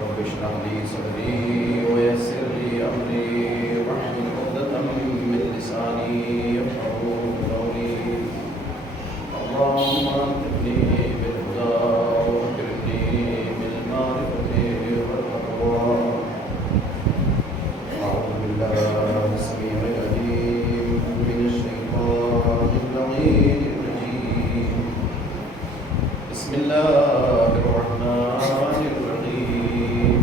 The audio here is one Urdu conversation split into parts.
رب اشرح لي صدري ويسر لي أمري واحلل عقدة من لساني يفقهوا قولي اللهم انطقني بالهدى وأكرمني بالمعرفة والتقوى. أعوذ بالله السميع العليم من الشيطان اللعين الرجيم. بسم الله الرحمن الرحيم.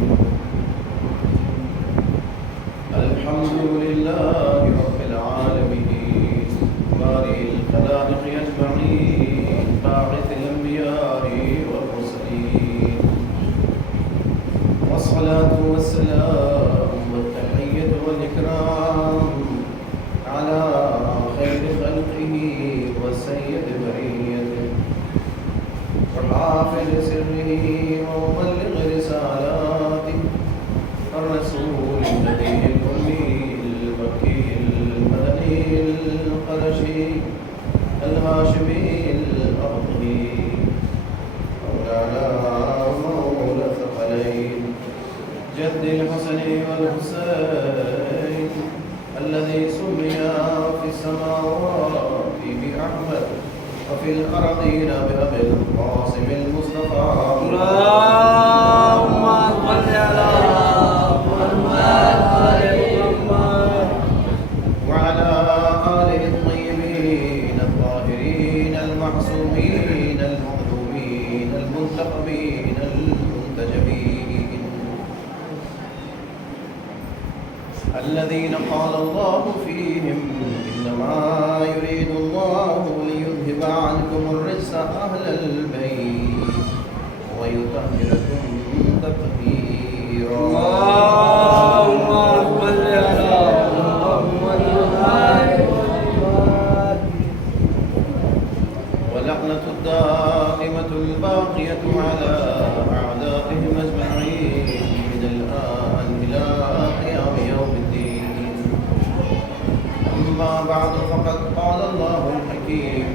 الحمد لله رب العالمين بارئ الخلائق أجمعين باعث الأنبياء والمرسلين، والصلاة والسلام والتحية والإكرام على خير خلقه وسيد بريته وحافظ سره ومبلغ رسالاته الرسول النبي الأمي المكي المدني القرشي الهاشمي الأرضي مولانا مولى الثقلين جد الحسن والحسين الذي سمي في السماوات بأحمد وفي الأرضين بأبي القاسم المصطفى. اللهم صل على محمد وعلى آله الطيبين الطاهرين المعصومين المظلومين المنتقمين المنتجبين الذين قال الله فيهم إنما يريد الله ليذهب عنكم الرجس أهل البيت ويطهركم تطهيرا. اللهم صل على محمد ولعنة الدائمة الباقية على أعدائهم أجمعين من الآن إلى قيام يوم الدين. أما بعد فقد قال الله الحكيم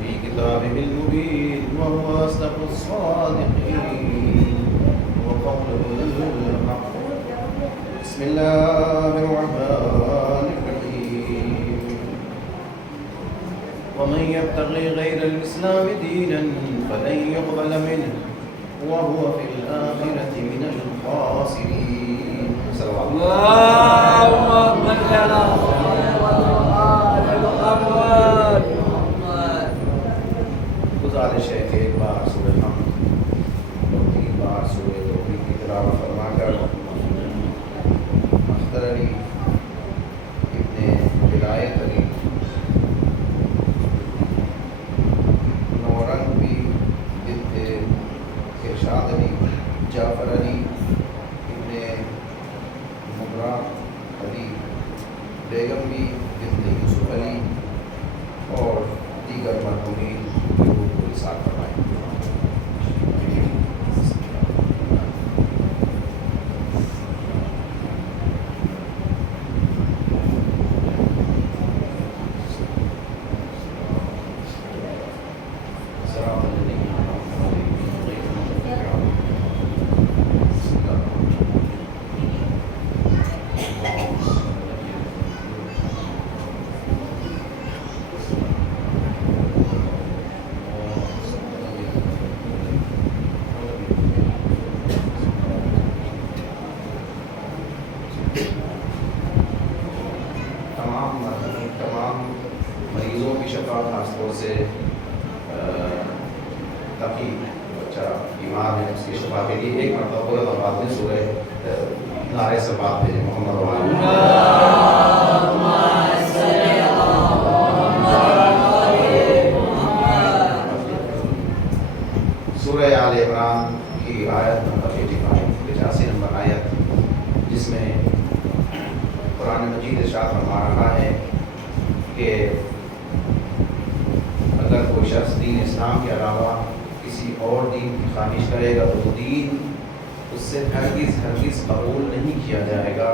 في كتابه المبين وهو أصدق الصادقين وقوله الحق. بسم الله الرحمن الرحيم. ومن يبتغي غير الإسلام دينا فلن يقبل منه وهو في الآخرة من الخاسرين. صلوات اللهم صل على محمد. گزارش ہے کہ ایک بار سورہ حمد اور 3 بار سورہ توحید کی تلاوت فرما کر اختر علی ابن ولایت علی نورنگ بھی بنت ارشاد علی جعفر علی ابن مغرا علی بیگم بھی بنت یوسف علی اور دیگر مرحومین کو ساتھ فرمائیں. تمام مریضوں کی شفا، خاص طور سے تقی بچہ بیمار ہے اس کی شفا کے لیے ایک مرتبہ پورے بعد میں سورہ نعرے سے بات بھیجیں محمد سورہ آل عمران کی آیت نمبر 85 نمبر آیت، جس میں قرآن مجید ارشاد فرما رہا ہے کہ اگر کوئی شخص دین اسلام کے علاوہ کسی اور دین کی خواہش کرے گا تو وہ دین اس سے ہرگز قبول نہیں کیا جائے گا،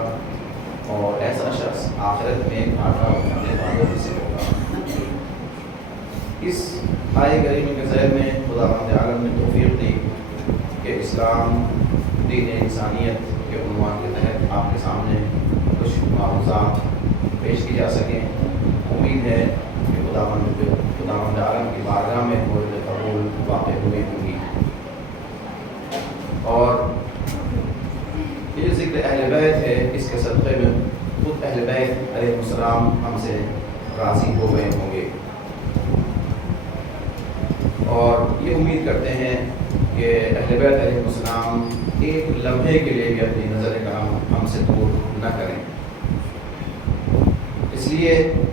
اور ایسا شخص آخرت میں گھاٹا اٹھانے والوں میں سے ہوگا. اس آئے کریمہ کے ذیل میں خداوند عالم نے توفیق دی کہ اسلام دین انسانیت کے عنوان کے تحت آپ کے سامنے کچھ معروضات پیش کی جا سکیں۔ امید ہے کہ خداوند عالم کی بارگاہ میں مورد قبول واقع ہوئے ہوں گی۔ اور یہ ذکر اہل بیت ہے، اس کے صدقے میں خود اہل بیت علیہ السلام ہم سے راضی ہو گئے ہوں گے، اور یہ امید کرتے ہیں کہ اہل بیت علیہ السلام ایک لمحے کے لیے بھی اپنی نظر کرم ہم سے دور نہ کریں۔ اس لیے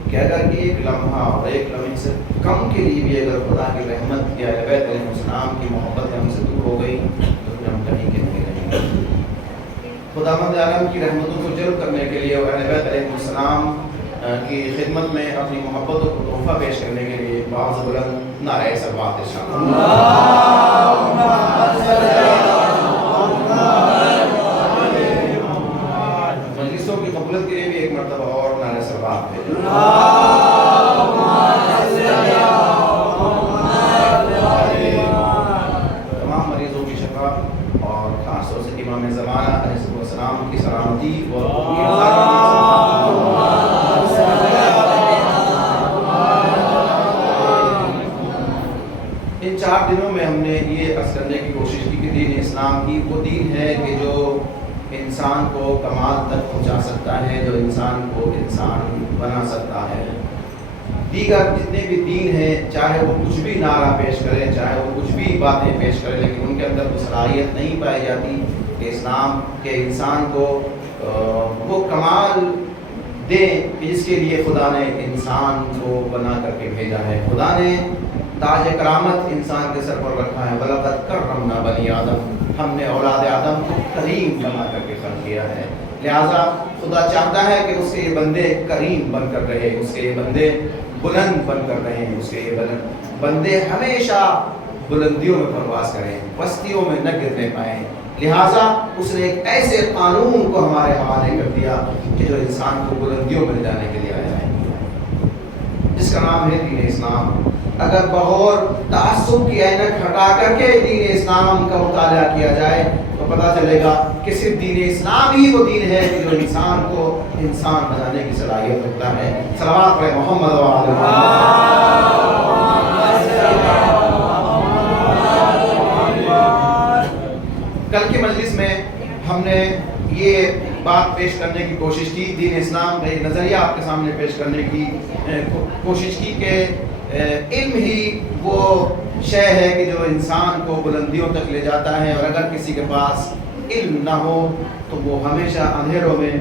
کہ اگر ایک لمحہ اور ایک لمحے سے کم کے لیے بھی اگر خدا کی رحمت یا اہل بیت علیہ السلام کی محبت ہم سے دور ہو گئی تو پھر ہم کہیں کے نہیں رہیں گے۔ خداوند عالم کی رحمتوں کو جلب کرنے کے لیے اور اہل بیت علیہ السلام کی خدمت میں اپنی محبتوں کو تحفہ پیش کرنے کے لیے باعث بلند نعرہ صلوات ارشاد۔ مجلسوں کی قبولیت کے لیے بھی ایک مرتبہ اور نعرہ صلوات ہے۔ تمام مریضوں کی شفا اور خاص طور سے امام زمانہ علیہ السلام کی سلامتی ان 4 دنوں میں ہم نے یہ عرض کرنے کی کوشش کی کہ دین اسلام کی وہ دین ہے کہ جو انسان کو کمال تک پہنچا سکتا ہے، جو انسان کو انسان بنا سکتا ہے۔ دیگر جتنے بھی دین ہیں، چاہے وہ کچھ بھی نعرہ پیش کریں، چاہے وہ کچھ بھی باتیں پیش کریں، لیکن ان کے اندر وہ صلاحیت نہیں پائی جاتی کہ اسلام کے انسان کو وہ کمال دیں کہ جس کے لیے خدا نے انسان کو بنا کر کے بھیجا ہے۔ خدا نے تاج کرامت انسان کے سر پر رکھا ہے۔ وَلَقَدْ كَرَّمْنَا بَنِي آدم، ہم نے اولاد آدم کو کریم بنا کر کے خلق کیا ہے۔ لہٰذا خدا چاہتا ہے کہ اس کے یہ بندے کریم بن کر رہے، اس کے یہ بندے بلند بن کر رہے، اس کے یہ بندے ہمیشہ بلندیوں میں پرواز کریں، پستیوں میں نہ گرنے پائیں۔ لہٰذا اس نے ایک ایسے قانون کو ہمارے حوالے کر دیا کہ جو انسان کو بلندیوں میں لے جانے کے لیے آیا ہے، جس کا نام ہے دین اسلام۔ اگر بغور تعصب کی اینک ہٹا کر کے دین اسلام کا مطالعہ کیا جائے تو پتہ چلے گا کہ صرف دین اسلام ہی وہ دین ہے کہ جو انسان کو انسان بنانے کی صلاحیت رکھتا ہے۔ صلوات پڑھیں محمد و آل محمد۔ کل کی مجلس میں ہم نے یہ بات پیش کرنے کی کوشش کی، دین اسلام کا ایک نظریہ آپ کے سامنے پیش کرنے کی کوشش کی کہ علم ہی وہ شے ہے کہ جو انسان کو بلندیوں تک لے جاتا ہے، اور اگر کسی کے پاس علم نہ ہو تو وہ ہمیشہ اندھیروں میں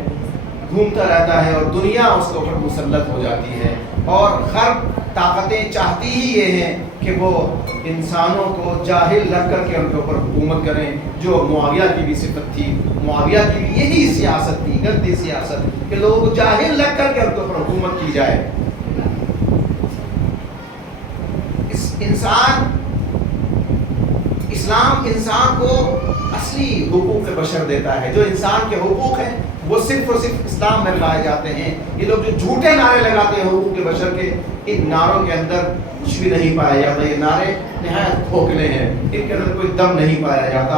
گھومتا رہتا ہے اور دنیا اس کے اوپر مسلط ہو جاتی ہے، اور غرب طاقتیں چاہتی ہی یہ ہیں کہ وہ انسانوں کو جاہل رکھ کر کے ان کے اوپر حکومت کریں، جو معاویہ کی بھی صفت تھی۔ معاویہ کی بھی یہی سیاست تھی، گندی سیاست، کہ لوگوں کو جاہل رکھ کر کے ان کے اوپر حکومت کی جائے۔ اسلام انسان کو اصلی حقوق بشر دیتا ہے۔ جو انسان کے حقوق ہیں وہ صرف اور صرف اسلام میں پائے جاتے ہیں۔ یہ لوگ جو جھوٹے نعرے لگاتے ہیں حقوق بشر کے، ان نعروں کے اندر کچھ بھی نہیں پایا جاتا۔ یہ نعرے نہایت کھوکھلے ہیں، ان کے اندر کوئی دم نہیں پایا جاتا۔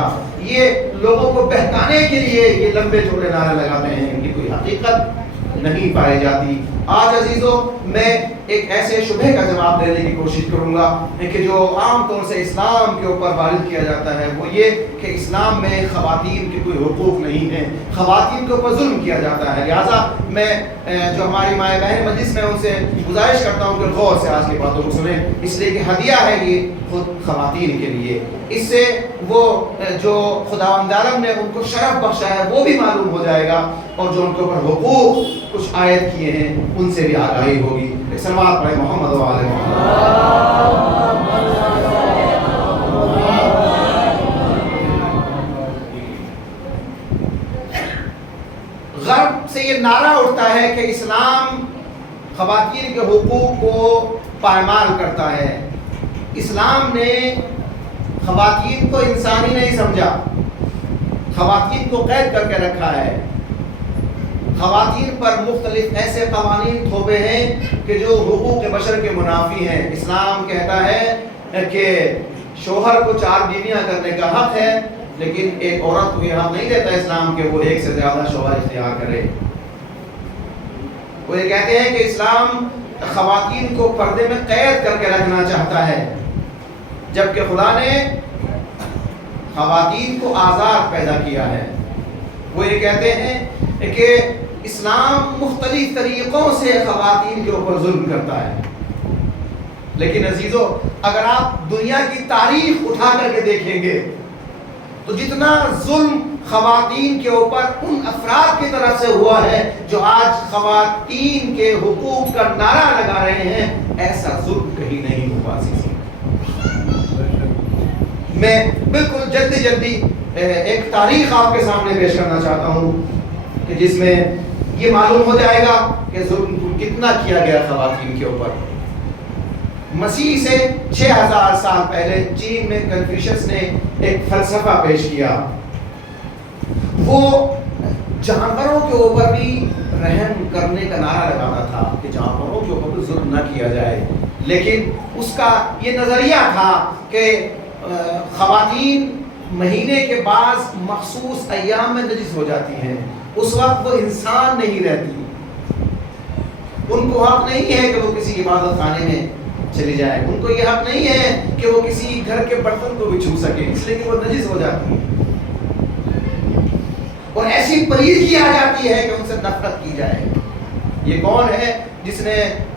یہ لوگوں کو بہکانے کے لیے یہ لمبے چوڑے نعرے لگاتے ہیں، ان کی کوئی حقیقت نہیں پائی جاتی۔ آج عزیزوں میں ایک ایسے شبہ کا جواب دینے کی کوشش کروں گا کہ جو عام طور سے اسلام کے اوپر وارد کیا جاتا ہے، وہ یہ کہ اسلام میں خواتین کے کوئی حقوق نہیں ہیں، خواتین کے اوپر ظلم کیا جاتا ہے۔ لہٰذا میں جو ہماری مائیں بہن مجلس میں ان سے گزارش کرتا ہوں کہ غور سے آج کی باتوں کو سنیں، اس لیے کہ ہدیہ ہے یہ خود خواتین کے لیے۔ اس سے وہ جو خداوند عالم نے ان کو شرف بخشا ہے وہ بھی معلوم ہو جائے گا، اور جو ان کے اوپر حقوق کچھ عائد کیے ہیں ان سے بھی آگاہی ہوگی۔ صلوات پڑھیں محمد و آل محمد۔ غرب سے یہ نعرہ اٹھتا ہے کہ اسلام خواتین کے حقوق کو پائمال کرتا ہے۔ اسلام نے خواتین کو انسانی نہیں سمجھا، خواتین کو قید کر کے رکھا ہے۔ خواتین پر مختلف ایسے قوانین تھوپے ہیں کہ جو حقوق بشر کے منافی ہیں۔ اسلام کہتا ہے کہ شوہر کو 4 بیویاں کرنے کا حق ہے، لیکن ایک عورت کو یہ حق نہیں دیتا اسلام کہ وہ ایک سے زیادہ شوہر اختیار کرے. وہ یہ کہتے ہیں کہ اسلام خواتین کو پردے میں قید کر کے رکھنا چاہتا ہے، جبکہ خدا نے خواتین کو آزاد پیدا کیا ہے. وہ یہ کہتے ہیں کہ اسلام مختلف طریقوں سے خواتین کے اوپر ظلم کرتا ہے. لیکن عزیزو، اگر آپ دنیا کی تاریخ اٹھا کر کے دیکھیں گے تو جتنا ظلم خواتین کے اوپر ان افراد کی طرف سے ہوا ہے جو آج خواتین کے حقوق کا نعرہ لگا رہے ہیں، ایسا ظلم کہیں نہیں ہوا. میں بالکل جلدی ایک تاریخ آپ کے سامنے پیش کرنا چاہتا ہوں کہ جس میں یہ معلوم ہو جائے گا کہ ظلم کتنا کیا گیا خواتین کے اوپر. مسیح سے 6000 سال پہلے چین میں کنفیوشس نے ایک فلسفہ پیش کیا. وہ جانوروں کے اوپر بھی رحم کرنے کا نعرہ لگاتا تھا کہ جانوروں کے اوپر بھی ظلم نہ کیا جائے، لیکن اس کا یہ نظریہ تھا کہ خواتین مہینے کے بعض مخصوص ایام میں نجس ہو جاتی ہیں، اس وقت وہ انسان نہیں رہتی، ان کو حق نہیں ہے کہ وہ کسی عبادت خانے میں چلی جائے، ان کو یہ حق نہیں ہے کہ وہ کسی گھر کے برتن کو بھی چھو سکے، اس لیے کہ وہ نجس ہو جاتی ہے اور ایسی پلیدگی آ جاتی ہے کہ ان سے نفرت کی جائے. یہ کون ہے جس نے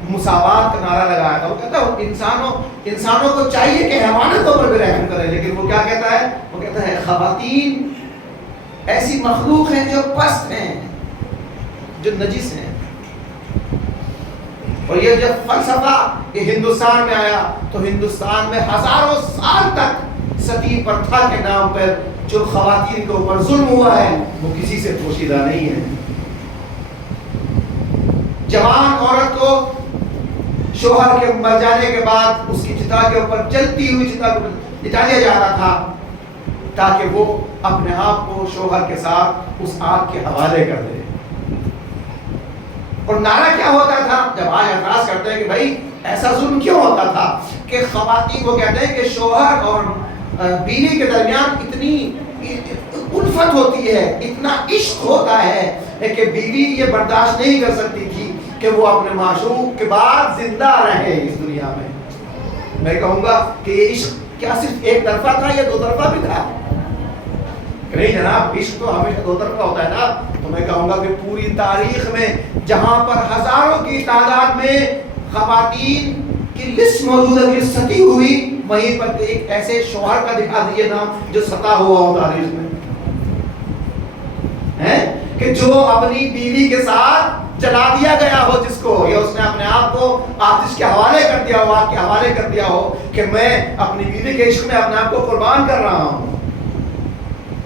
مساوات کا نعرہ لگایا تھا؟ وہ کہتا ہے انسانوں کو چاہیے کہ حیوانات پر بھی رحم کرے، لیکن وہ کیا کہتا ہے؟ وہ کہتا ہے خواتین ایسی مخلوق ہیں جو پست ہیں، جو نجس ہیں. اور یہ جب فلسفہ یہ ہندوستان میں آیا تو ہندوستان میں ہزاروں سال تک ستی پرتھا کے نام پر جو خواتین کے اوپر ظلم ہوا ہے وہ کسی سے پوشیدہ نہیں ہے. جوان عورت کو شوہر کے مر جانے کے بعد اس کی چتا کے اوپر جلتی ہوئی چتا کو لٹا دیا جاتا تھا تاکہ وہ اپنے آپ کو شوہر کے ساتھ اس آگ کے حوالے کر دے. اور نعرہ کیا ہوتا تھا؟ جب آج اعتراض کرتے ہیں کہ بھائی ایسا ظلم کیوں ہوتا تھا کہ خواتین کو کہتے ہیں کہ شوہر اور بیوی کے درمیان اتنی الفت ہوتی ہے، اتنا عشق ہوتا ہے کہ بیوی یہ برداشت نہیں کر سکتی تھی کہ وہ اپنے معشوق کے بعد زندہ رہے اس دنیا میں. میں کہوں گا کہ یہ عشق کیا صرف ایک طرفہ تھا یا دو طرفہ بھی تھا؟ نہیں جناب، عشق تو ہمیشہ دو طرفہ ہوتا ہے نا. تو میں کہوں گا کہ پوری تاریخ میں جہاں پر ہزاروں کی تعداد میں خواتین کی لسٹ موجود ہے کہ ستی ہوئی، وہیں پر ایک ایسے شوہر کا دکھا دیجیے نام جو ستا ہوا ہو تاریخ میں، کہ جو اپنی بیوی کے ساتھ جلا دیا گیا ہو، جس کو یا اس نے اپنے آپ کو آتش کے حوالے کر دیا ہو، آگ کے حوالے کر دیا ہو کہ میں اپنی بیوی کے عشق میں اپنے آپ کو قربان کر رہا ہوں.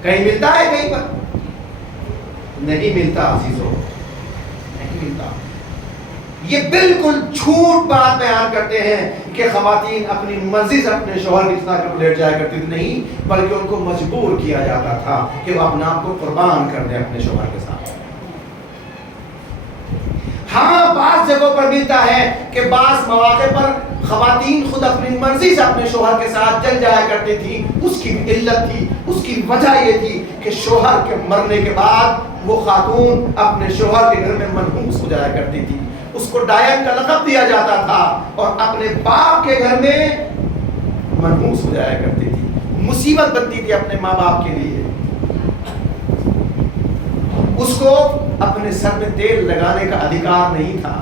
کہیں ملتا ہے؟ کہیں پر نہیں ملتا عزیزو، نہیں ملتا. یہ بالکل جھوٹ بات بیان کرتے ہیں کہ خواتین اپنی مرضی سے اپنے شوہر کی چتا پر لیٹ جایا کرتی تھی. نہیں، بلکہ ان کو مجبور کیا جاتا تھا کہ وہ اپنے آپ کو قربان کر دیں اپنے شوہر کے ساتھ. ہاں، بعض جگہوں پر ملتا ہے کہ بعض مواقع پر خواتین خود اپنی مرضی سے اپنے شوہر کے ساتھ جل جایا کرتی تھی. اس کی علت تھی، اس کی وجہ یہ تھی کہ شوہر کے مرنے کے بعد وہ خاتون اپنے شوہر کے گھر میں منحوس ہو جایا کرتی تھی. اس کو ڈائن کا لقب دیا جاتا تھا اور اپنے باپ کے گھر میں منحوس ہو جایا کرتی تھی. مصیبت بنتی تھی اپنے ماں باپ کے لیے. اس کو اپنے سر میں تیل لگانے کا ادھیکار نہیں تھا.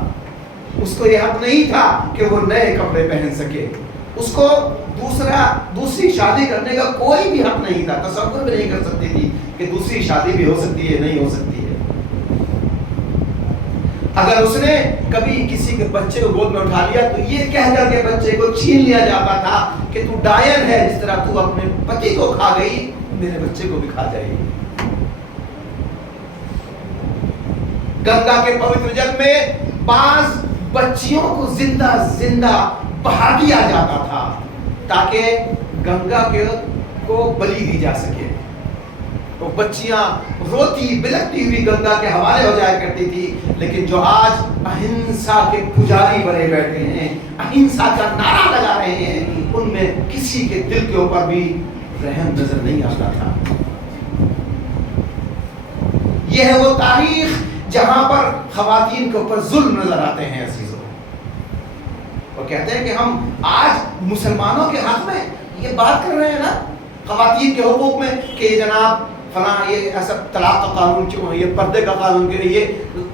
اس کو یہ حق نہیں تھا کہ وہ نئے کپڑے پہن سکے. اس کو دوسری شادی کرنے کا کوئی بھی حق نہیں تھا. تصور بھی نہیں کر سکتی تھی کہ دوسری شادی بھی ہو سکتی ہے، نہیں ہو سکتی ہے. اگر اس نے کبھی کسی کے بچے کو گود میں اٹھا لیا تو یہ کہہ کر کے بچے کو چھین لیا جاتا تھا کہ تو ڈائن ہے، جس طرح تو اپنے پتی کو کھا گئی میرے بچے کو بھی کھا جائے گی. گنگا کے پوتر جل میں بعض بچیوں کو زندہ بہا دیا جاتا تھا تاکہ گنگا کو بلی دی جا سکے. تو بچیاں روتی بلکتی ہوئی گنگا کے حوالے ہو جایا کرتی تھی. لیکن جو آج اہنسا کے پجاری بنے بیٹھے ہیں، اہنسا کا نعرہ لگا رہے ہیں، ان میں کسی کے دل کے اوپر بھی رحم نظر نہیں آتا تھا. یہ ہے وہ تاریخ جہاں پر خواتین کے اوپر ظلم نظر آتے ہیں عزیزوں. اور کہتے ہیں کہ ہم آج مسلمانوں کے حق میں یہ بات کر رہے ہیں نا خواتین کے حقوق میں کہ جناب فلاں یہ ایسا طلاق کا قانون کیوں ہے, یہ پردے کا قانون کیوں ہے, یہ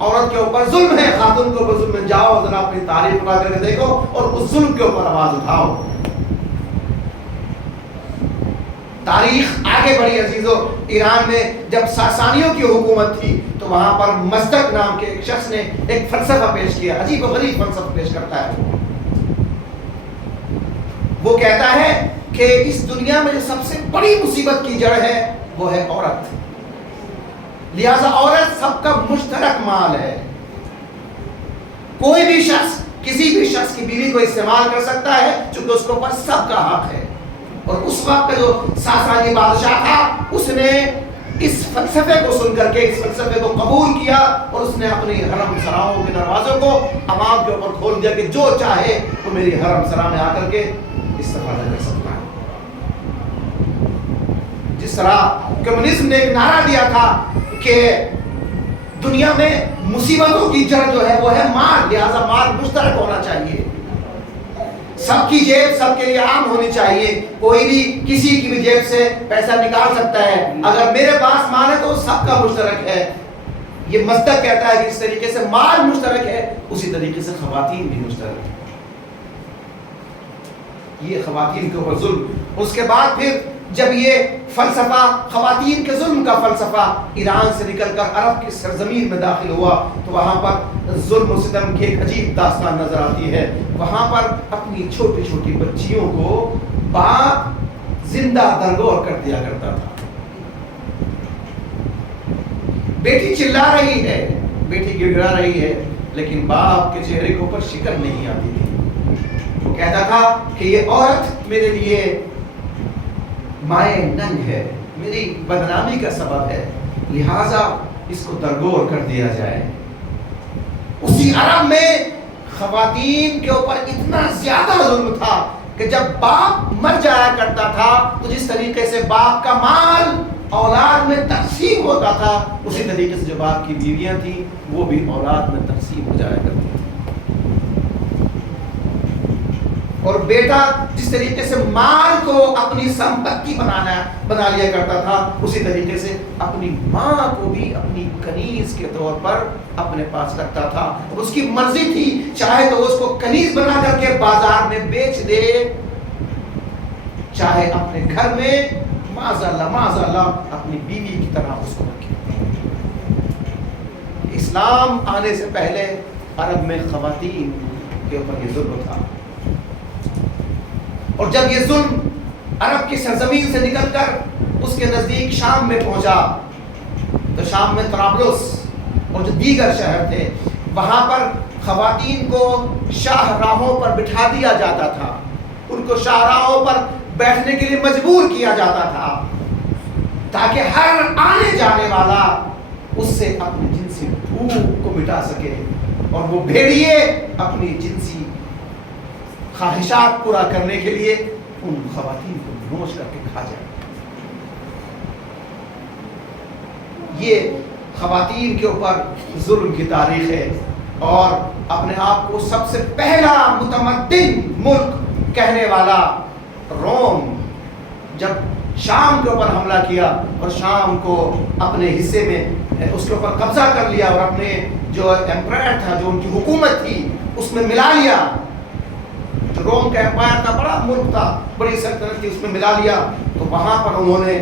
عورت کے اوپر ظلم ہے, خاتون کے اوپر ظلم ہے. جاؤ ذرا اپنی تاریخ اٹھا کر کے دیکھو اور اس ظلم کے اوپر آواز اٹھاؤ. تاریخ آگے بڑھی عزیزوں. ایران میں جب ساسانیوں کی حکومت تھی تو وہاں پر مصدق نام کے ایک شخص نے ایک فلسفہ پیش کیا, عجیب و غریب فلسفہ پیش کرتا ہے. وہ کہتا ہے کہ اس دنیا میں جو سب سے بڑی مصیبت کی جڑ ہے وہ ہے عورت, لہذا عورت سب کا مشترک مال ہے. کوئی بھی شخص کسی بھی شخص کی بیوی کو استعمال کر سکتا ہے چونکہ اس کے اوپر سب کا حق ہے. اور اس وقت کا جو ساسانی بادشاہ تھا اس نے اس فلسفے کو سن کر کے اس فلسفے کو قبول کیا اور اس نے اپنی حرم سراؤں کے دروازوں کو عوام کے اوپر کھول دیا کہ جو چاہے وہ میری حرم سرا میں آ کر کے استفادہ کر سکتا ہے. جس طرح کمیونزم نے ایک نعرہ دیا تھا کہ دنیا میں مصیبتوں کی جڑ جو ہے وہ ہے مال, لہذا مال مشترک ہونا چاہیے, سب کی جیب سب کے لیے عام ہونی چاہیے, کوئی بھی کسی کی بھی جیب سے پیسہ نکال سکتا ہے, اگر میرے پاس مال ہے تو سب کا مشترک ہے. یہ مصدق کہتا ہے کہ اس طریقے سے مال مشترک ہے اسی طریقے سے خواتین بھی مشترک ہے. یہ خواتین کے اوپر ظلم. اس کے بعد پھر جب یہ فلسفہ خواتین کے ظلم کا فلسفہ ایران سے نکل کر عرب کی سرزمین میں داخل ہوا تو وہاں پر ظلم و ستم کی ایک عجیب داستان نظر آتی ہے. وہاں پر اپنی چھوٹی چھوٹی بچیوں کو باپ زندہ درگور کر دیا کرتا تھا. بیٹی چلا رہی ہے, بیٹی گڑگڑا رہی ہے, لیکن باپ کے چہرے کے اوپر شکن نہیں آتی تھی. وہ کہتا تھا کہ یہ عورت میرے لیے مائے ننگ ہے, میری بدنامی کا سبب ہے, لہٰذا اس کو درگور کر دیا جائے. اسی عرب میں خواتین کے اوپر اتنا زیادہ ظلم تھا کہ جب باپ مر جایا کرتا تھا تو جس طریقے سے باپ کا مال اولاد میں تقسیم ہوتا تھا اسی طریقے سے جو باپ کی بیویاں تھیں وہ بھی اولاد میں تقسیم ہو جایا کرتی تھی. اور بیٹا جس طریقے سے مال کو اپنی سمپتی بنا لیا کرتا تھا اسی طریقے سے اپنی ماں کو بھی اپنی کنیز کے طور پر اپنے پاس رکھتا تھا. اور اس کی مرضی تھی, چاہے تو اس کو کنیز بنا کر کے بازار میں بیچ دے, چاہے اپنے گھر میں معاذ اللہ اپنی بیوی کی طرح اس کو رکھے. اسلام آنے سے پہلے عرب میں خواتین کے اوپر یہ ظلم تھا. اور جب یہ ظلم عرب کی سرزمین سے نکل کر اس کے نزدیک شام میں پہنچا تو شام میں طرابلس اور جو دیگر شہر تھے وہاں پر خواتین کو شاہراہوں پر بٹھا دیا جاتا تھا, ان کو شاہراہوں پر بیٹھنے کے لیے مجبور کیا جاتا تھا تاکہ ہر آنے جانے والا اس سے اپنی جنسی بھوک کو مٹا سکے اور وہ بھیڑیے اپنی جنسی خواہشات پورا کرنے کے لیے ان خواتین کو نوش کر کے کھا جائے. یہ خواتین کے اوپر ظلم کی تاریخ ہے. اور اپنے آپ کو سب سے پہلا متمدن ملک کہنے والا روم جب شام کے اوپر حملہ کیا اور شام کو اپنے حصے میں اس کے اوپر قبضہ کر لیا اور اپنے جو ایمپرائر تھا, جو ان کی حکومت تھی, اس میں ملا لیا. روم کا ایمپائر تھا, بڑا ملک تھا, بڑی سلطنت تھی, اس میں ملا لیا. تو وہاں پر انہوں نے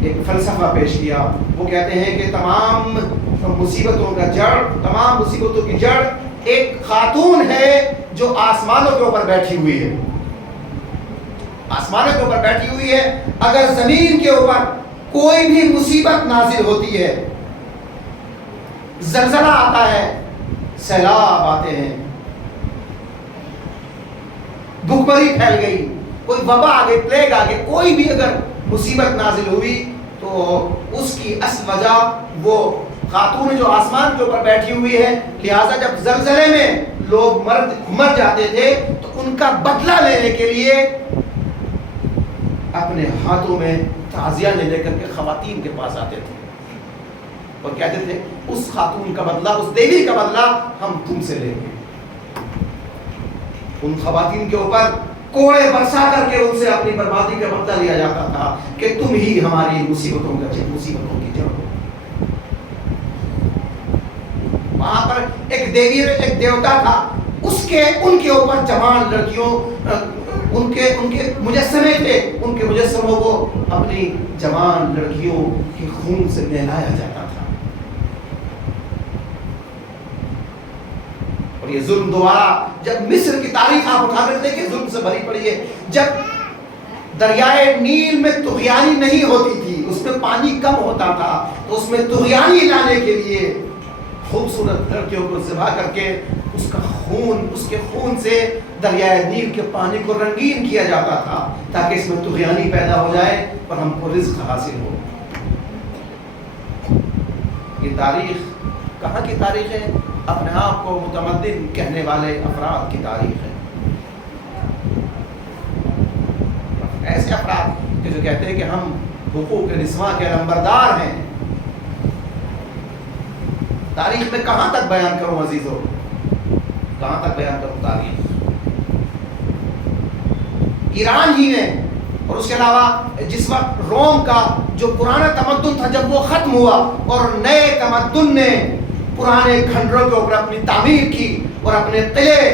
ایک فلسفہ پیش کیا. وہ کہتے ہیں کہ تمام مصیبتوں کا جڑ, تمام مصیبتوں کی جڑ ایک خاتون ہے جو آسمانوں کے اوپر بیٹھی ہوئی ہے. آسمانوں کے اوپر بیٹھی ہوئی ہے. اگر زمین کے اوپر کوئی بھی مصیبت نازل ہوتی ہے, زلزلہ آتا ہے, سیلاب آتے ہیں, بھوکمری پھیل گئی, کوئی وبا آ گئی, پلیگ آ گئی, کوئی بھی اگر مصیبت نازل ہوئی تو اس کی اصل وجہ وہ خاتون جو آسمان کے اوپر بیٹھی ہوئی ہے. لہٰذا جب زلزلے میں لوگ مر جاتے تھے تو ان کا بدلہ لینے کے لیے اپنے ہاتھوں میں تعزیہ لے کر کے خواتین کے پاس آتے تھے. اور کہتے تھے اس خاتون کا بدلہ، اس دیوی کا بدلہ ہم تم سے لیں گے۔ ان خواتین کے اوپر کوڑے برسا کر کے ان سے اپنی بربادی کا بدلہ لیا جاتا تھا کہ تم ہی ہماری مصیبتوں کی جڑ ہو۔ وہاں پر ایک دیوی، ایک دیوتا تھا، ان کے اوپر جوان لڑکیوں، ان کے مجسمے تھے، ان کے مجسموں کو اپنی جوان لڑکیوں کے خون سے نہلایا جاتا تھا۔ اور یہ ظلم دوبارہ جب مصر کی تاریخ آپ اٹھا کر دیکھیں، ظلم سے بھری پڑی ہے۔ جب دریائے نیل میں طغیانی نہیں ہوتی تھی، اس میں پانی کم ہوتا تھا، تو اس میں طغیانی لانے کے لیے خوبصورت لڑکیوں کو ذبح کر کے اس کے خون سے دریائے نیل کے پانی کو رنگین کیا جاتا تھا، تاکہ اس میں طغیانی پیدا ہو جائے اور ہم کو رزق حاصل ہو۔ یہ تاریخ کہاں کی تاریخ ہے؟ اپنے آپ کو متمدن کہنے والے افراد کی تاریخ ہے۔ ایسے افراد جو کہتے ہیں کہ ہم حقوق نسواں کے نمبردار ہیں۔ تاریخ میں کہاں تک بیان کروں عزیزو، کہاں تک بیان کروں تاریخ؟ ایران ہی نے، اور اس کے علاوہ جس وقت روم کا جو پرانا تمدن تھا جب وہ ختم ہوا اور نئے تمدن نے پرانے کھنڈروں کے اوپر اپنی تعمیر کی اور اپنے قلعے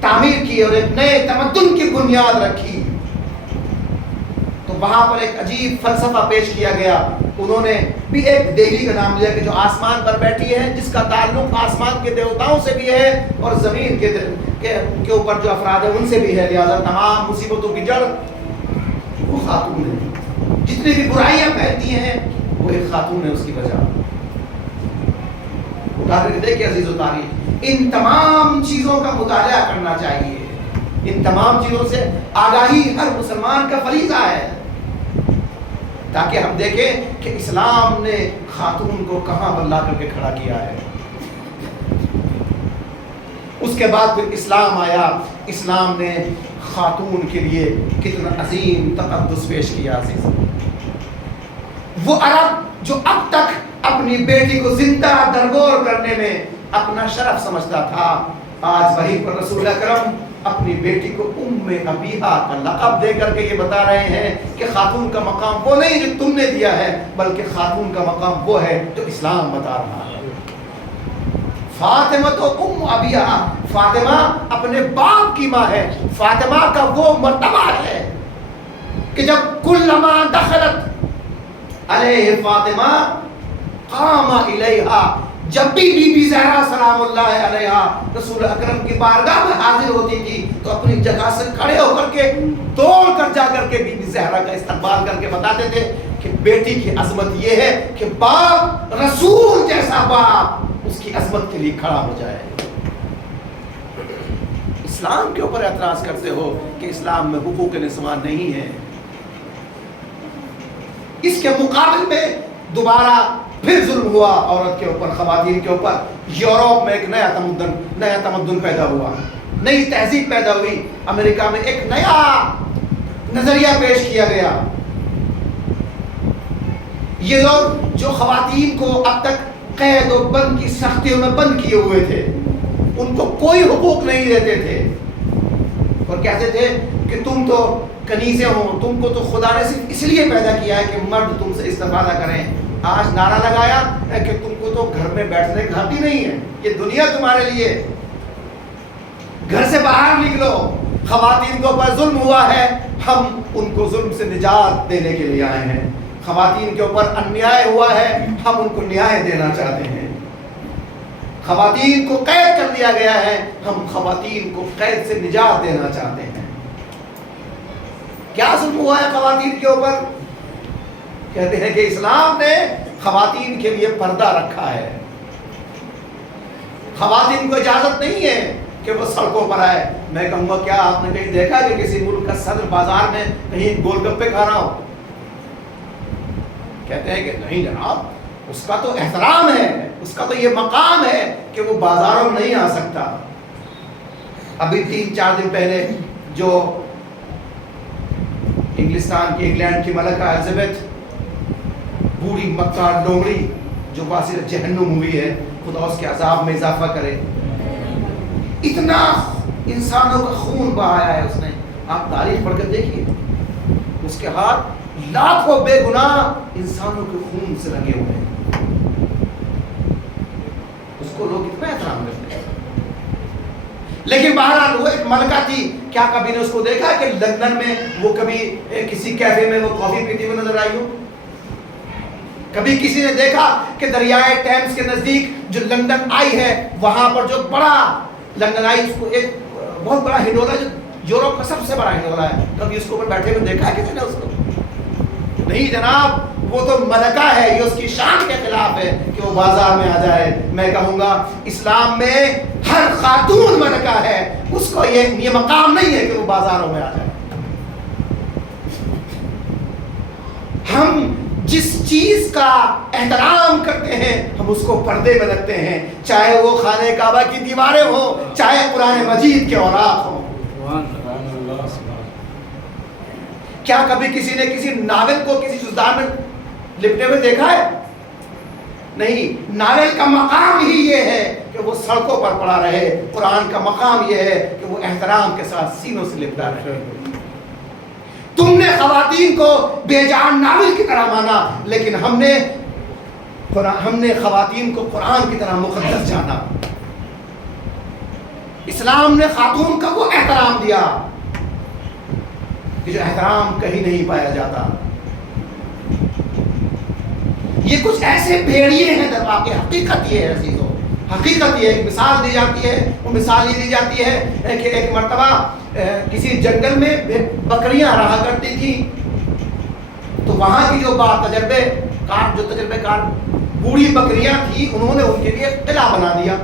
تعمیر کی اور ایک نئے تمدن کی بنیاد رکھی، تو وہاں پر ایک عجیب فلسفہ پیش کیا گیا۔ انہوں نے بھی ایک دیوی کا نام لیا کہ جو آسمان پر بیٹھی ہے، جس کا تعلق آسمان کے دیوتاؤں سے بھی ہے اور زمین کے اوپر جو افراد ہیں ان سے بھی ہے، لہذا تمام مصیبتوں کی جڑ وہ خاتون ہے۔ جتنی بھی برائیاں پھیلتی ہیں وہ ایک خاتون ہے اس کی وجہ۔ اٹھا کر دیکھیں عزیز و تاریخ، ان تمام چیزوں کا مطالعہ کرنا چاہیے۔ ان تمام چیزوں سے آگاہی ہر مسلمان کا فریضہ ہے، تاکہ ہم دیکھیں کہ اسلام نے خاتون کو کہاں بلا کر کے کھڑا کیا ہے۔ اس کے بعد پھر اسلام آیا، اسلام نے خاتون کے لیے کتنا عظیم تقدس پیش کیا عزیز۔ وہ عرب جو اب تک اپنی بیٹی کو زندہ درگور کرنے میں اپنا شرف سمجھتا تھا، آج وہیں پر رسول اکرم اپنی بیٹی کو ام ابیہا کا لقب دے کر کے یہ بتا رہے ہیں کہ خاتون کا مقام وہ نہیں جو تم نے دیا ہے، بلکہ خاتون کا مقام وہ ہے جو اسلام بتا رہا ہے۔ فاطمہ تو ام ابیہا، فاطمہ اپنے باپ کی ماں ہے۔ فاطمہ کا وہ مرتبہ ہے کہ جب کلما دخلت علیہ فاطمہ قام الیہا، جب بھی بی بی زہرا سلام اللہ علیہا رسول اکرم کی بارگاہ میں حاضر ہوتی تھی تو اپنی جگہ سے کھڑے ہو کر کے دوڑ کر جا کر کے بی بی زہرا کا استقبال کر کے بتاتے تھے کہ بیٹی کی عظمت یہ ہے کہ باپ، رسول جیسا باپ اس کی عظمت کے لیے کھڑا ہو جائے۔ اسلام کے اوپر اعتراض کرتے ہو کہ اسلام میں حقوق نسواں نہیں ہے۔ اس کے مقابل میں دوبارہ پھر ظلم ہوا عورت کے اوپر، خواتین کے اوپر۔ یورپ میں ایک نیا تمدن پیدا ہوا، نئی تہذیب پیدا ہوئی۔ امریکہ میں ایک نیا نظریہ پیش کیا گیا۔ یہ لوگ جو خواتین کو اب تک قید و بند کی سختیوں میں بند کیے ہوئے تھے، ان کو کوئی حقوق نہیں دیتے تھے اور کہتے تھے کہ تم تو کنیزیں ہو، تم کو تو خدا نے صرف اس لیے پیدا کیا ہے کہ مرد تم سے استفادہ کریں۔ آج نعرہ لگایا ہے کہ تم کو تو گھر میں بیٹھنے کا حق ہی نہیں ہے، یہ دنیا تمہارے لیے، گھر سے باہر نکلو۔ خواتین کے اوپر ظلم ہوا ہے، ہم ان کو ظلم سے نجات دینے کے لیے آئے ہیں۔ خواتین کے اوپر انیائے ہوا ہے، ہم ان کو نیائے دینا چاہتے ہیں۔ خواتین کو قید کر دیا گیا ہے، ہم خواتین کو قید سے نجات دینا چاہتے ہیں۔ کیا ظلم ہوا ہے خواتین کے اوپر؟ کہتے ہیں کہ اسلام نے خواتین کے لیے پردہ رکھا ہے۔ خواتین کو اجازت نہیں ہے کہ وہ سڑکوں پر آئے۔ میں کہوں گا کیا آپ نے کہیں دیکھا کہ کسی ملک کا صدر بازار میں کہیں گول گپے کھا رہا ہو؟ کہتے ہیں کہ نہیں جناب، اس کا تو احترام ہے، اس کا تو یہ مقام ہے کہ وہ بازاروں میں نہیں آ سکتا۔ ابھی 3-4 دن پہلے جو انگلستان کی، انگلینڈ کی ملکہ ایلزابتھ، بوڑھی مکہ ڈونگری، جو واصل جہنم ہوئی ہے، خدا اس کے عذاب میں اضافہ کرے. اتنا انسانوں کا خون بہایا ہے اس نے. آپ تاریخ پڑھ کر دیکھیے، اس کے ہاتھ لاکھوں بے گناہ انسانوں کے خون سے لگے ہوئے ہیں. اس کو لوگ اتنا احترام کرتے ہیں. لیکن بہرحال وہ ایک ملکہ تھی. کیا کبھی نے اس کو دیکھا کہ لندن میں وہ کبھی کسی کیفے میں وہ کافی پیتی ہوئی نظر آئی ہو؟ کبھی کسی نے دیکھا کہ دریائے ٹیمز کے نزدیک جو لندن آئی ہے، وہاں پر جو بڑا لندن آئی، اس کو ایک بہت بڑا ہنڈولا جو یورپ کا سب سے بڑا ہنڈولا ہے، کبھی اس کو اوپر بیٹھے ہوئے دیکھا ہے کسی نے اس کو؟ نہیں جناب، وہ تو ملکہ ہے. یہ اس کی شان کے خلاف ہے کہ وہ بازار میں آ جائے. میں کہوں گا اسلام میں ہر خاتون ملکہ ہے. اس کو یہ مقام نہیں ہے کہ وہ بازاروں میں آ جائے. ہم جس چیز کا احترام کرتے ہیں ہم اس کو پردے میں رکھتے ہیں، چاہے وہ خانہ کعبہ کی دیواریں ہوں، چاہے قرآن مجید کے اوراق ہوں. کیا کبھی کسی نے کسی ناول کو کسی جزدان میں لپٹے ہوئے دیکھا ہے؟ نہیں. ناول کا مقام ہی یہ ہے کہ وہ سڑکوں پر پڑا رہے. قرآن کا مقام یہ ہے کہ وہ احترام کے ساتھ سینوں سے لپٹا رہے. تم نے خواتین کو بے جان ناول کی طرح مانا، لیکن ہم نے خواتین کو قرآن کی طرح مقدس جانا. اسلام نے خاتون کا وہ احترام دیا کہ جو احترام کہیں نہیں پایا جاتا. یہ کچھ ایسے بھیڑیے ہیں در واقع. حقیقت یہ ہے عزیزو، حقیقت یہ ایک مثال دی جاتی ہے. وہ مثال یہ دی جاتی ہے کہ ایک مرتبہ کسی جنگل میں بکریاں رہا کرتی تھی، تو وہاں کی جو تجربے کار بوڑھی بکریاں تھی، انہوں نے ان کے لیے قلعہ بنا دیا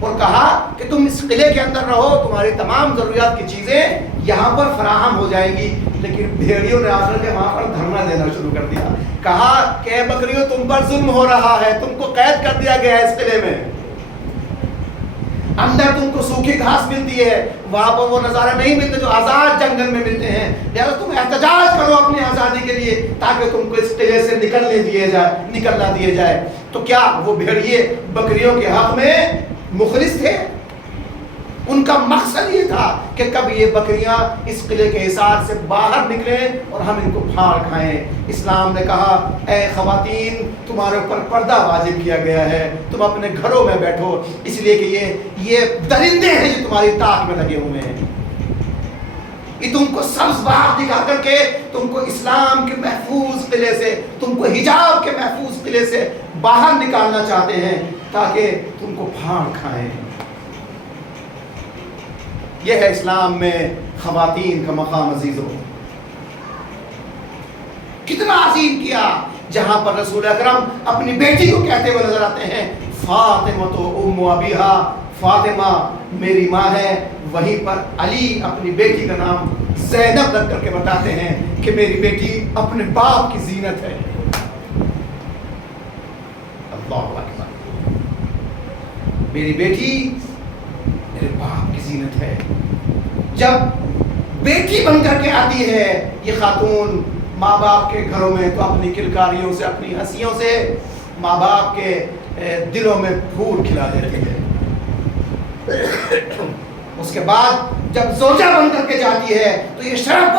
اور کہا کہ تم اس قلعے کے اندر رہو، تمہاری تمام ضروریات کی چیزیں یہاں پر فراہم ہو جائیں گی. لیکن بھیڑیوں نے آ کر کے وہاں پر دھرنا دینا شروع کر دیا. کہا کہ اے بکریوں، تم پر ظلم ہو رہا ہے، تم کو قید کر دیا گیا ہے اس قلعے میں. اندر تم کو سوکھی گھاس ملتی ہے، وہاں پر وہ نظارہ نہیں ملتے جو آزاد جنگل میں ملتے ہیں. لہٰذا تم احتجاج کرو اپنی آزادی کے لیے تاکہ تم کو اس قلعے سے نکلنا دیے جائے. تو کیا وہ بھیڑیے بکریوں کے حق میں مخلص تھے؟ ان کا مقصد یہ تھا کہ کب یہ بکریاں اس قلعے کے حصار سے باہر نکلیں اور ہم ان کو پھاڑ کھائیں. اسلام نے کہا اے خواتین، تمہارے اوپر پردہ واجب کیا گیا ہے، تم اپنے گھروں میں بیٹھو، اس لیے کہ یہ درندے ہیں جو تمہاری طاق میں لگے ہوئے ہیں. یہ تم کو سبز باغ دکھا کر کے تم کو اسلام کے محفوظ قلعے سے، تم کو حجاب کے محفوظ قلعے سے باہر نکالنا چاہتے ہیں تاکہ تم کو پھاڑ کھائیں. یہ ہے اسلام میں خواتین کا مقام. عزیزو، کتنا عظیم کیا. جہاں پر رسول اکرم اپنی بیٹی کو کہتے ہوئے نظر آتے ہیں فاطمہ تو ام ابیہا، فاطمہ میری ماں ہے، وہیں پر علی اپنی بیٹی کا نام زینب رکھ کر کے بتاتے ہیں کہ میری بیٹی اپنے باپ کی زینت ہے. اللہ اکبر. میری بیٹی میرے باپ کی زینت ہے. جب بیٹی بن کر کے آتی ہے یہ خاتون ماں باپ کے گھروں میں، تو اپنی کلکاریوں سے، اپنی ہنسیوں سے ماں باپ کے دلوں میں پھول کھلا دیتی ہے. اس کے بعد جب زوجہ بن کر کے جاتی ہے تو یہ شرف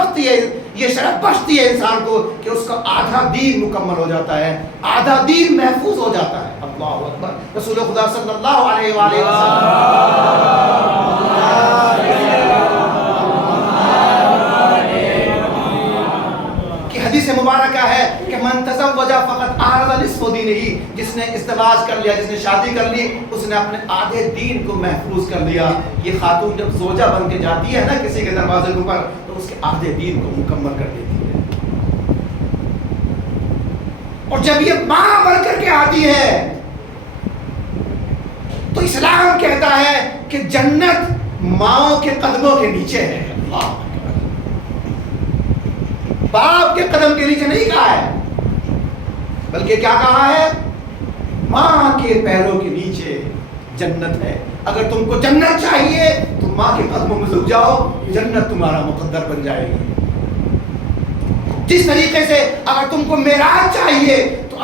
بخشتی ہے انسان کو کہ اس کا آدھا دین مکمل ہو جاتا ہے، آدھا دین محفوظ ہو جاتا ہے. اللہ اکبر. رسول خدا صلی اللہ علیہ وآلہ کی حدیث مبارکہ ہے کہ من تزوج فقط اعرض نصف دینہ، جس نے ازدواج کر لیا، جس نے شادی کر لی، اس نے اپنے آدھے دین کو محفوظ کر لیا. یہ خاتون جب زوجہ بن کے جاتی ہے نا کسی کے دروازے کے اوپر، تو اس کے آدھے دین کو مکمل کر دیتی ہے. اور جب یہ ماں بن کر کے آتی ہے تو اسلام کہتا ہے کہ جنت ماؤں کے قدموں کے نیچے ہے. اللہ باپ کے قدم کے نیچے نہیں کہا ہے، بلکہ کیا کہا ہے؟ ماں کے پیروں کے نیچے جنت ہے. اگر تم کو جنت چاہیے تو ماں کے قدموں میں جھک جاؤ، جنت تمہارا مقدر بن جائے گی. جس طریقے سے اگر تم کو معراج چاہیے تو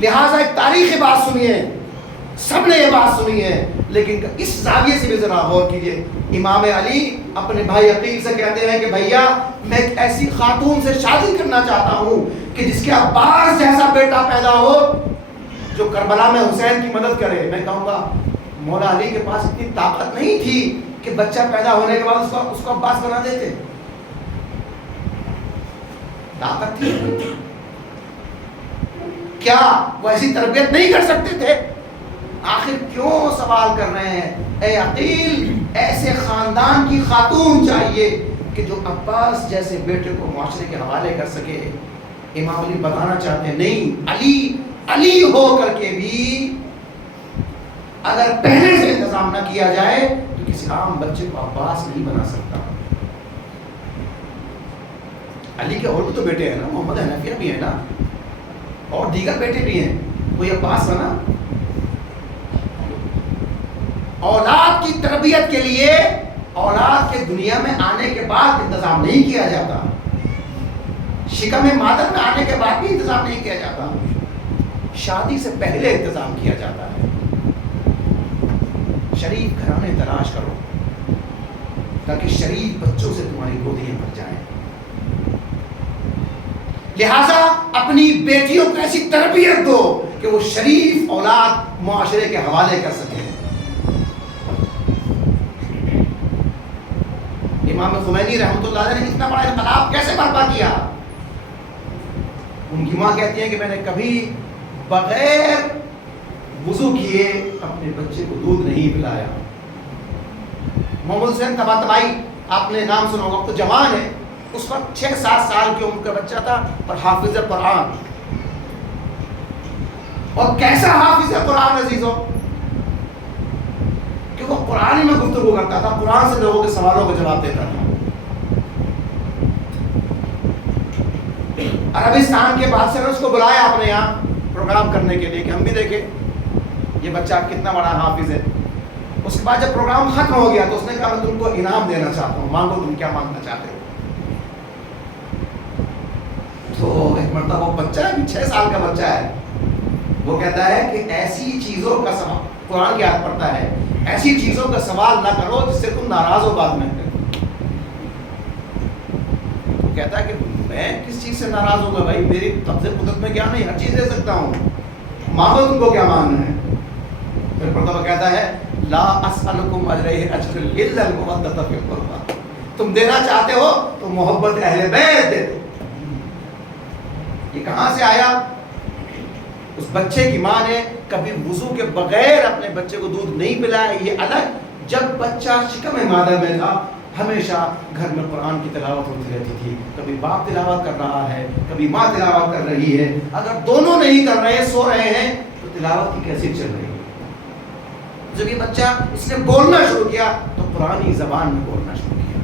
لہٰذا ایک تاریخی بات سنیے، سب نے یہ بات سنی ہے، لیکن اس زاویے سے بھی ذرا غور کیجئے۔ امام علی اپنے بھائی عقیل سے کہتے ہیں کہ بھیا میں ایک ایسی خاتون سے شادی کرنا چاہتا ہوں کہ جس کے عباس جیسا بیٹا پیدا ہو جو کربلا میں حسین کی مدد کرے۔ میں کہوں گا مولا علی کے پاس اتنی طاقت نہیں تھی کہ بچہ پیدا ہونے کے بعد اس کو عباس بنا دیتے، طاقت تھی کیا وہ ایسی تربیت نہیں کر سکتے تھے؟ آخر کیوں سوال کر رہے ہیں؟ اے عقیل، ایسے خاندان کی خاتون چاہیے کہ جو عباس جیسے بیٹے کو معاشرے کے حوالے کر سکے۔ امام علی بتانا چاہتے ہیں نہیں، علی ہو کر کے بھی اگر پہلے سے انتظام نہ کیا جائے تو کسی عام بچے کو عباس نہیں بنا سکتا۔ علی کے اور بھی تو بیٹے ہیں نا، محمد حنفیہ بھی ہے نا، اور دیگر بیٹے بھی ہیں، کوئی عباس بنا؟ اولاد کی تربیت کے لیے اولاد کے دنیا میں آنے کے بعد انتظام نہیں کیا جاتا، شکم مادر میں آنے کے بعد بھی انتظام نہیں کیا جاتا، شادی سے پہلے انتظام کیا جاتا ہے۔ شریف گھرانے تلاش کرو تاکہ شریف بچوں سے تمہاری گودیاں بھر جائیں۔ لہذا اپنی بیٹیوں کو ایسی تربیت دو کہ وہ شریف اولاد معاشرے کے حوالے کر سکیں۔ امام خمینی رحمۃ اللہ علیہ نے اتنا بڑا انقلاب کیسے برپا کیا؟ ان کی ماں کہتی ہے کہ میں نے کبھی بغیر وضو کیے اپنے بچے کو دودھ نہیں پلایا۔ محمد حسین طباطبائی آپ نے نام سنا ہوگا، اب تو جوان ہے، اس وقت 6-7 سال کی عمر کا بچہ تھا اور حافظ قرآن، اور کیسا حافظ قرآن عزیزوں کہ وہ قرآن میں گفتگو کرتا تھا، قرآن سے لوگوں کے سوالوں کا جواب دیتا تھا۔ عربستان کے بادشاہ نے اس کو بلایا اپنے یہاں پروگرام کرنے کے لیے کہ ہم بھی دیکھیں یہ بچہ کتنا بڑا حافظ ہے۔ اس کے بعد جب پروگرام ختم ہو گیا تو اس نے کہا میں تم کو انعام دینا چاہتا ہوں، مانگو تم کیا مانگنا چاہتے ہو۔ تو ایک مرتبہ وہ بچہ ہے، 6 سال کا بچہ ہے، وہ کہتا ہے کہ ایسی چیزوں کا سوال، قرآن کی آیت پڑھتا ہے، ایسی چیزوں کا سوال نہ کرو جس سے تم ناراض ہو بعد میں۔ وہ کہتا ہے کہ میں کس چیز سے ناراض ہوں گا بھائی، میری قبضے قدرت میں کیا نہیں، ہر چیز دے سکتا ہوں، مانگو تم کو کیا مانگنا ہے۔ پھر مرتبہ کہتا ہے لا اسألکم علیہ اجر الا المودۃ فی القربى، تم دینا چاہتے ہو تو محبت اہل بیت دے دو۔ یہ کہاں سے آیا؟ اس بچے کی ماں نے کبھی وضو کے بغیر اپنے بچے کو دودھ نہیں پلایا، یہ الگ۔ جب بچہ شکم مادر میں تھا ہمیشہ گھر میں قرآن کی تلاوت ہوتی رہتی تھی، کبھی باپ تلاوت کر رہا ہے، کبھی ماں تلاوت کر رہی ہے، اگر دونوں نہیں کر رہے، سو رہے ہیں، تو تلاوت کی کیسے چل رہی ہے؟ جب یہ بچہ اس نے بولنا شروع کیا تو قرآنی زبان میں بولنا شروع کیا۔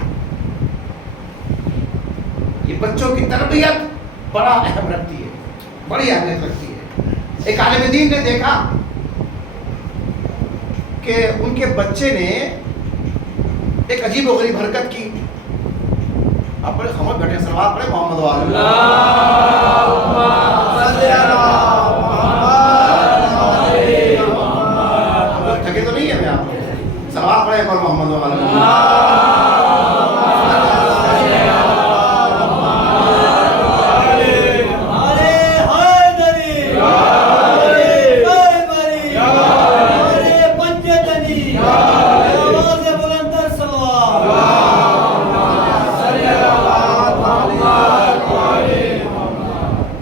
یہ بچوں کی تربیت بڑا اہم رکھتی ہے، بڑی اہمیت رکھتی ہے۔ ایک عالم دین نے دیکھا کہ ان کے بچے نے ایک عجیب و غریب حرکت کی۔ آپ بڑے خاموش بیٹھے، سلوات پڑھے محمد وعلی تھکے تو نہیں ہے میں آپ سلوات پڑھے پر محمد وعلی۔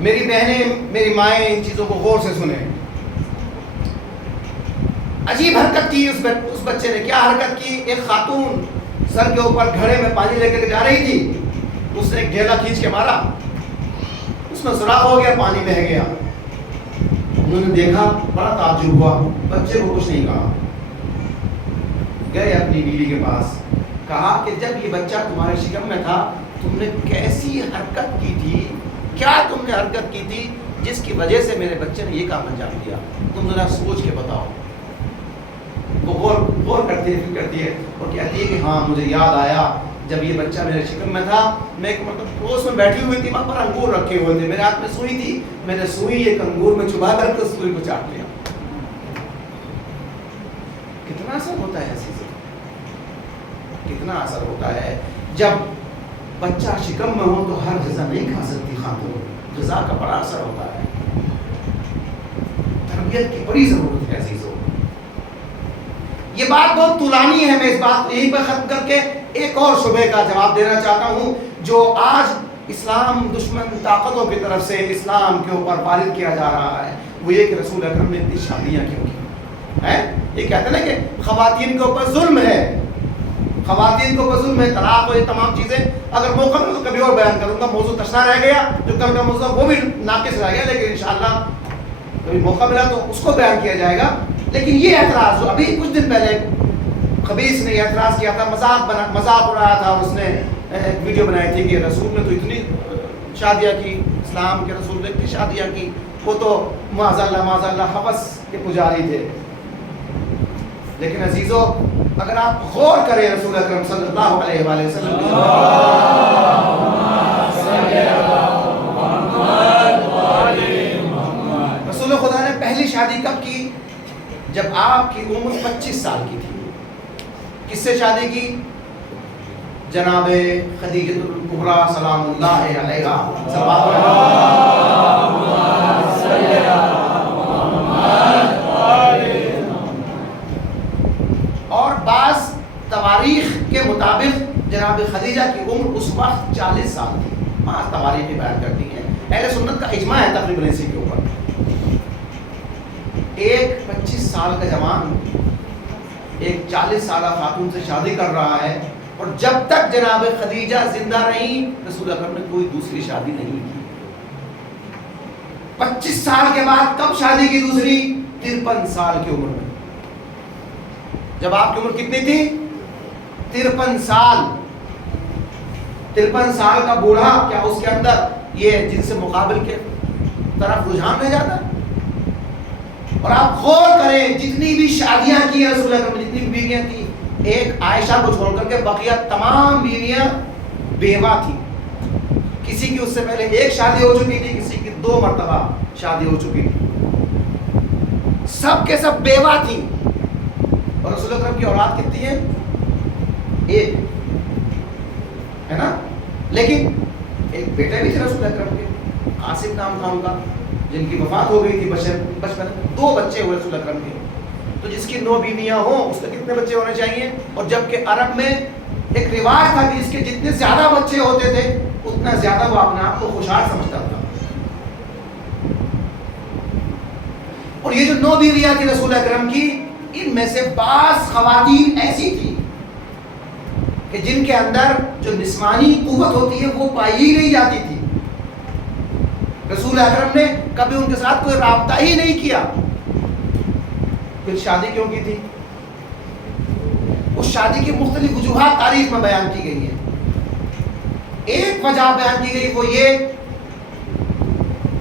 میری بہنیں، میری مائیں ان چیزوں کو غور سے سنیں۔ عجیب حرکت کی اس بچے نے۔ کیا حرکت کی؟ ایک خاتون سر کے اوپر گھڑے میں پانی لے کر جا رہی تھی، اس نے ایک ڈھیلا کھینچ کے مارا، اس میں سوراخ ہو گیا، پانی بہہ گیا۔ انہوں نے دیکھا، بڑا تعجب ہوا، بچے کو کچھ نہیں کہا، گئے اپنی بیوی کے پاس، کہا کہ جب یہ بچہ تمہارے شکم میں تھا تم نے کیسی حرکت کی تھی، کیا تم نے حرکت کی تھی جس کی وجہ سے میرے بچے نے یہ کام انجام دیا، تم ذرا سوچ کے بتاؤ۔ وہ غور کرتی ہے، فکر کرتی ہے اور کہتی ہے کہ ہاں مجھے یاد آیا جب یہ بچہ میرے شکم میں تھا، میں ایک مطلب پڑوس میں بیٹھی ہوئی تھی، وہاں پر انگور رکھے ہوئے تھے، میرے ہاتھ میں سوئی تھی، میں نے سوئی ایک انگور میں چبا کر کے اس سوئی کو چاٹ لیا۔ کتنا اثر ہوتا ہے ایسی سے، کتنا اثر ہوتا ہے۔ جب بچہ شکم میں ہو تو ہر غذا نہیں کھا سکتی خاتون، غذا کا بڑا اثر ہوتا ہے، تربیت کی بڑی ضرورت ہے عزیزوں۔ یہ بات بہت طولانی ہے، میں اس بات کو یہیں پر ختم کر کے ایک اور شبے کا جواب دینا چاہتا ہوں جو آج اسلام دشمن طاقتوں کی طرف سے اسلام کے اوپر وارد کیا جا رہا ہے، وہ یہ کہ رسول اکرم نے اتنی شادیاں کیوں کی ہیں؟ یہ کہتے ہیں نا کہ خواتین کے اوپر ظلم ہے، خواتین کے اوپر ظلم ہے، طلاق اور یہ تمام چیزیں، اگر موقع ملے تو کبھی اور بیان کروں گا، موضوع تشنا رہ گیا، جو کل کا موضوع وہ بھی ناقص رہ گیا، لیکن انشاءاللہ کبھی موقع ملا تو اس کو بیان کیا جائے گا۔ لیکن یہ اعتراض جو ابھی کچھ دن پہلے خبیث نے اعتراض کیا تھا، مذاق اڑایا تھا، اور اس نے ایک ویڈیو بنائی تھی کہ رسول نے تو اتنی شادیاں کی، اسلام کے رسول نے اتنی شادیاں کی، وہ تو معاذ اللہ حوث کے پجاری تھے۔ لیکن عزیزو اگر آپ غور کریں رسول اکرم صلی اللہ علیہ وآلہ وسلم کی رسول خدا نے پہلی شادی کب کی؟ جب آپ کی عمر 25 سال کی تھی۔ کس سے شادی کی؟ جناب خدیجہ الکبریٰ سلام اللہ علیہا، اور بعض تواریخ کے مطابق جناب خدیجہ کی عمر اس وقت 40 سال تھی، بعض تواریخ بیان کرتی ہیں، اہل سنت کا اجماع ہے تقریباً اسی کے اوپر۔ ایک 25 سال کا جوان ایک 40 سالہ خاتون سے شادی کر رہا ہے، اور جب تک جناب خدیجہ زندہ رہی رسول اکرم نے کوئی دوسری شادی نہیں کی۔ 25 سال کے بعد کب شادی کی دوسری؟ 53 سال کی عمر میں۔ جب آپ کی عمر کتنی تھی؟ 53 سال۔ 53 سال کا بوڑھا، کیا اس کے اندر یہ جن سے مقابل کے طرف رجحان رہ جاتا ہے؟ اور آپ غور کریں جتنی بھی شادیاں کی رسول اکرم نے، جتنی بھی بیویاں تھیں، ایک عائشہ کو چھوڑ کر کے بقیہ تمام بیویاں بیوہ تھیں۔ کسی کی اس سے پہلے ایک شادی ہو چکی تھی، کسی کی 2 مرتبہ شادی ہو چکی تھی، سب کے سب بیوہ تھیں۔ اور رسول اکرم کی اولاد کتنی ہے؟ ایک ہے نا، لیکن ایک بیٹے بھی تھے رسول اکرم کے، قاسم نام تھا ان کا، جن کی وفات ہو گئی تھی بچپن۔ 2 بچے ہوئے رسول اکرم کے۔ تو جس کی 9 بیویاں ہوں اس کے کتنے بچے ہونے چاہیے؟ اور جبکہ عرب میں ایک رواج تھا کہ اس کے جتنے زیادہ بچے ہوتے تھے اتنا زیادہ وہ اپنے آپ کو خوشحال سمجھتا تھا۔ اور یہ جو 9 بیویاں تھیں رسول اکرم کی، ان میں سے بعض خواتین ایسی تھی کہ جن کے اندر جو جسمانی قوت ہوتی ہے وہ پائی ہی نہیں جاتی تھی۔ رسول اکرم نے کبھی ان کے ساتھ کوئی رابطہ ہی نہیں کیا، پھر شادی کیوں کی تھی؟ اس شادی کی مختلف وجوہات تاریخ میں بیان کی گئی ہیں۔ ایک وجہ بیان کی گئی وہ یہ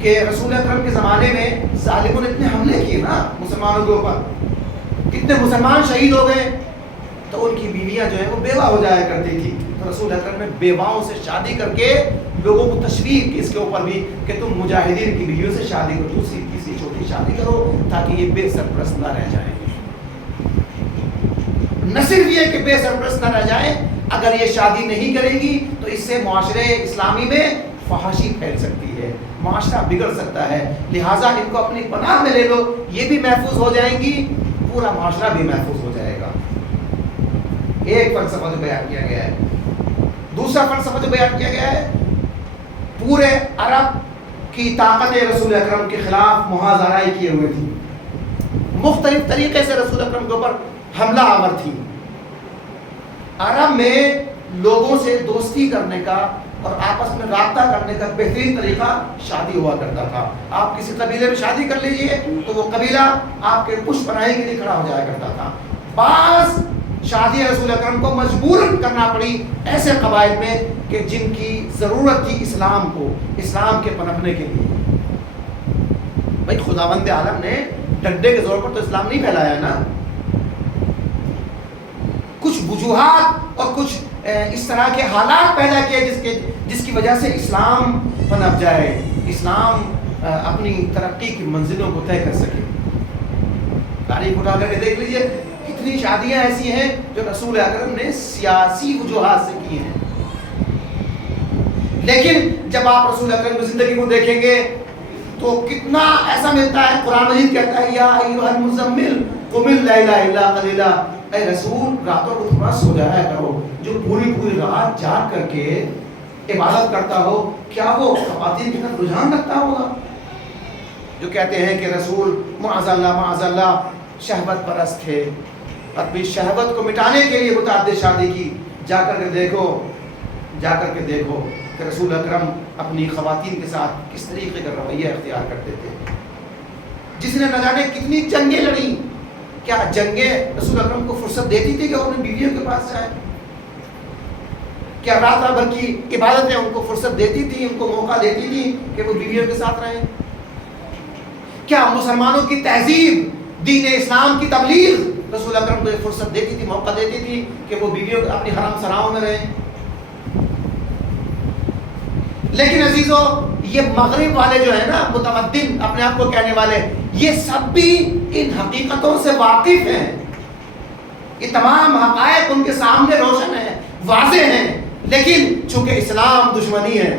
کہ رسول اکرم کے زمانے میں ظالموں نے اتنے حملے کیے نا مسلمانوں کے اوپر، کتنے مسلمان شہید ہو گئے، تو ان کی بیویاں جو ہیں وہ بیوہ ہو جایا کرتی تھی۔ تو رسول اکرم نے بیواؤں سے شادی کر کے لوگوں کو تشویق کی اس کے اوپر بھی کہ تم مجاہدین کی بیویوں سے شادی کرو، دوسری تیسری چوتھی شادی کرو تاکہ یہ بے سرپرست نہ رہ جائیں۔ نہ صرف یہ کہ بے سرپرست نہ رہ جائیں، اگر یہ شادی نہیں کرے گی تو اس سے معاشرے اسلامی میں فحاشی پھیل سکتی ہے، معاشرہ بگڑ سکتا ہے، لہٰذا ان کو اپنی پناہ میں لے لو، یہ بھی محفوظ ہو جائیں گی، پورا معاشرہ بھی محفوظ ہو جائے گا۔ ایک فلسفہ جو بیان کیا گیا ہے۔ دوسرا فلسفہ جو بیان کیا گیا ہے، پورے عرب کی طاقت رسول اکرم کے خلاف محاذرائی کیے ہوئے تھی، مختلف طریقے سے رسول اکرم کے اوپر حملہ آور تھی۔ عرب میں لوگوں سے دوستی کرنے کا اور آپس میں رابطہ کرنے کا بہترین طریقہ شادی ہوا کرتا تھا۔ آپ کسی قبیلے میں شادی کر لیجئے تو وہ قبیلہ آپ کے پشت پناہی کے لیے کھڑا ہو جایا کرتا تھا۔ بعض شادی رسول اکرم کو مجبوراً کرنا پڑی ایسے قبائل میں کہ جن کی ضرورت تھی اسلام کو، اسلام کے پنپنے کے لیے۔ بھائی خداوند عالم نے ڈنڈے کے زور پر تو اسلام نہیں پھیلایا نا، کچھ وجوہات اور کچھ اس طرح کے حالات پیدا کیے جس کی وجہ سے اسلام پنپ جائے، اسلام اپنی ترقی کی منزلوں کو طے کر سکے۔ تاریخ اٹھا کر کے دیکھ لیجئے، کتنی شادیاں ایسی ہیں جو رسول اکرم نے سیاسی وجوہات سے کی ہیں، لیکن جب آپ رسول اکرم کی زندگی کو دیکھیں گے تو کتنا ایسا ملتا ہے۔ قرآن مجید کہتا ہے یا ایھا المزمل قم اللیل الا قلیلا، اے رسول راتوں کو تھوڑا سو جایا کرو۔ جو پوری رات جاگ کر کے عبادت کرتا ہو، کیا وہ خواتین کی طرف رجحان رکھتا ہوگا؟ جو کہتے ہیں کہ رسول معاذ اللہ شہوت پرست تھے، اپنی شہوت کو مٹانے کے لیے متعدد شادی کی۔ جا کر کے دیکھو کہ رسول اکرم اپنی خواتین کے ساتھ کس طریقے کا رویہ اختیار کرتے تھے۔ جس نے نہ جانے کتنی جنگیں لڑیں، کیا جنگیں رسول اکرم کو فرصت دیتی تھی کہ وہ اپنی بیویوں کے پاس جائیں؟ کیا رات بھر کی عبادتیں ان کو فرصت دیتی تھی، ان کو موقع دیتی تھی کہ وہ بیویوں کے ساتھ رہیں؟ کیا مسلمانوں کی تہذیب، دین اسلام کی تبلیغ رسول اکرم کو ایک فرصت دیتی تھی، موقع دیتی تھی کہ وہ بیویوں اپنی حرم سراؤں میں رہیں؟ لیکن عزیزو، یہ مغرب والے جو ہیں نا، متمدن اپنے آپ کو کہنے والے، یہ سب بھی ان حقیقتوں سے واقف ہیں۔ یہ تمام حقائق ان کے سامنے روشن ہیں، واضح ہیں، لیکن چونکہ اسلام دشمنی ہے،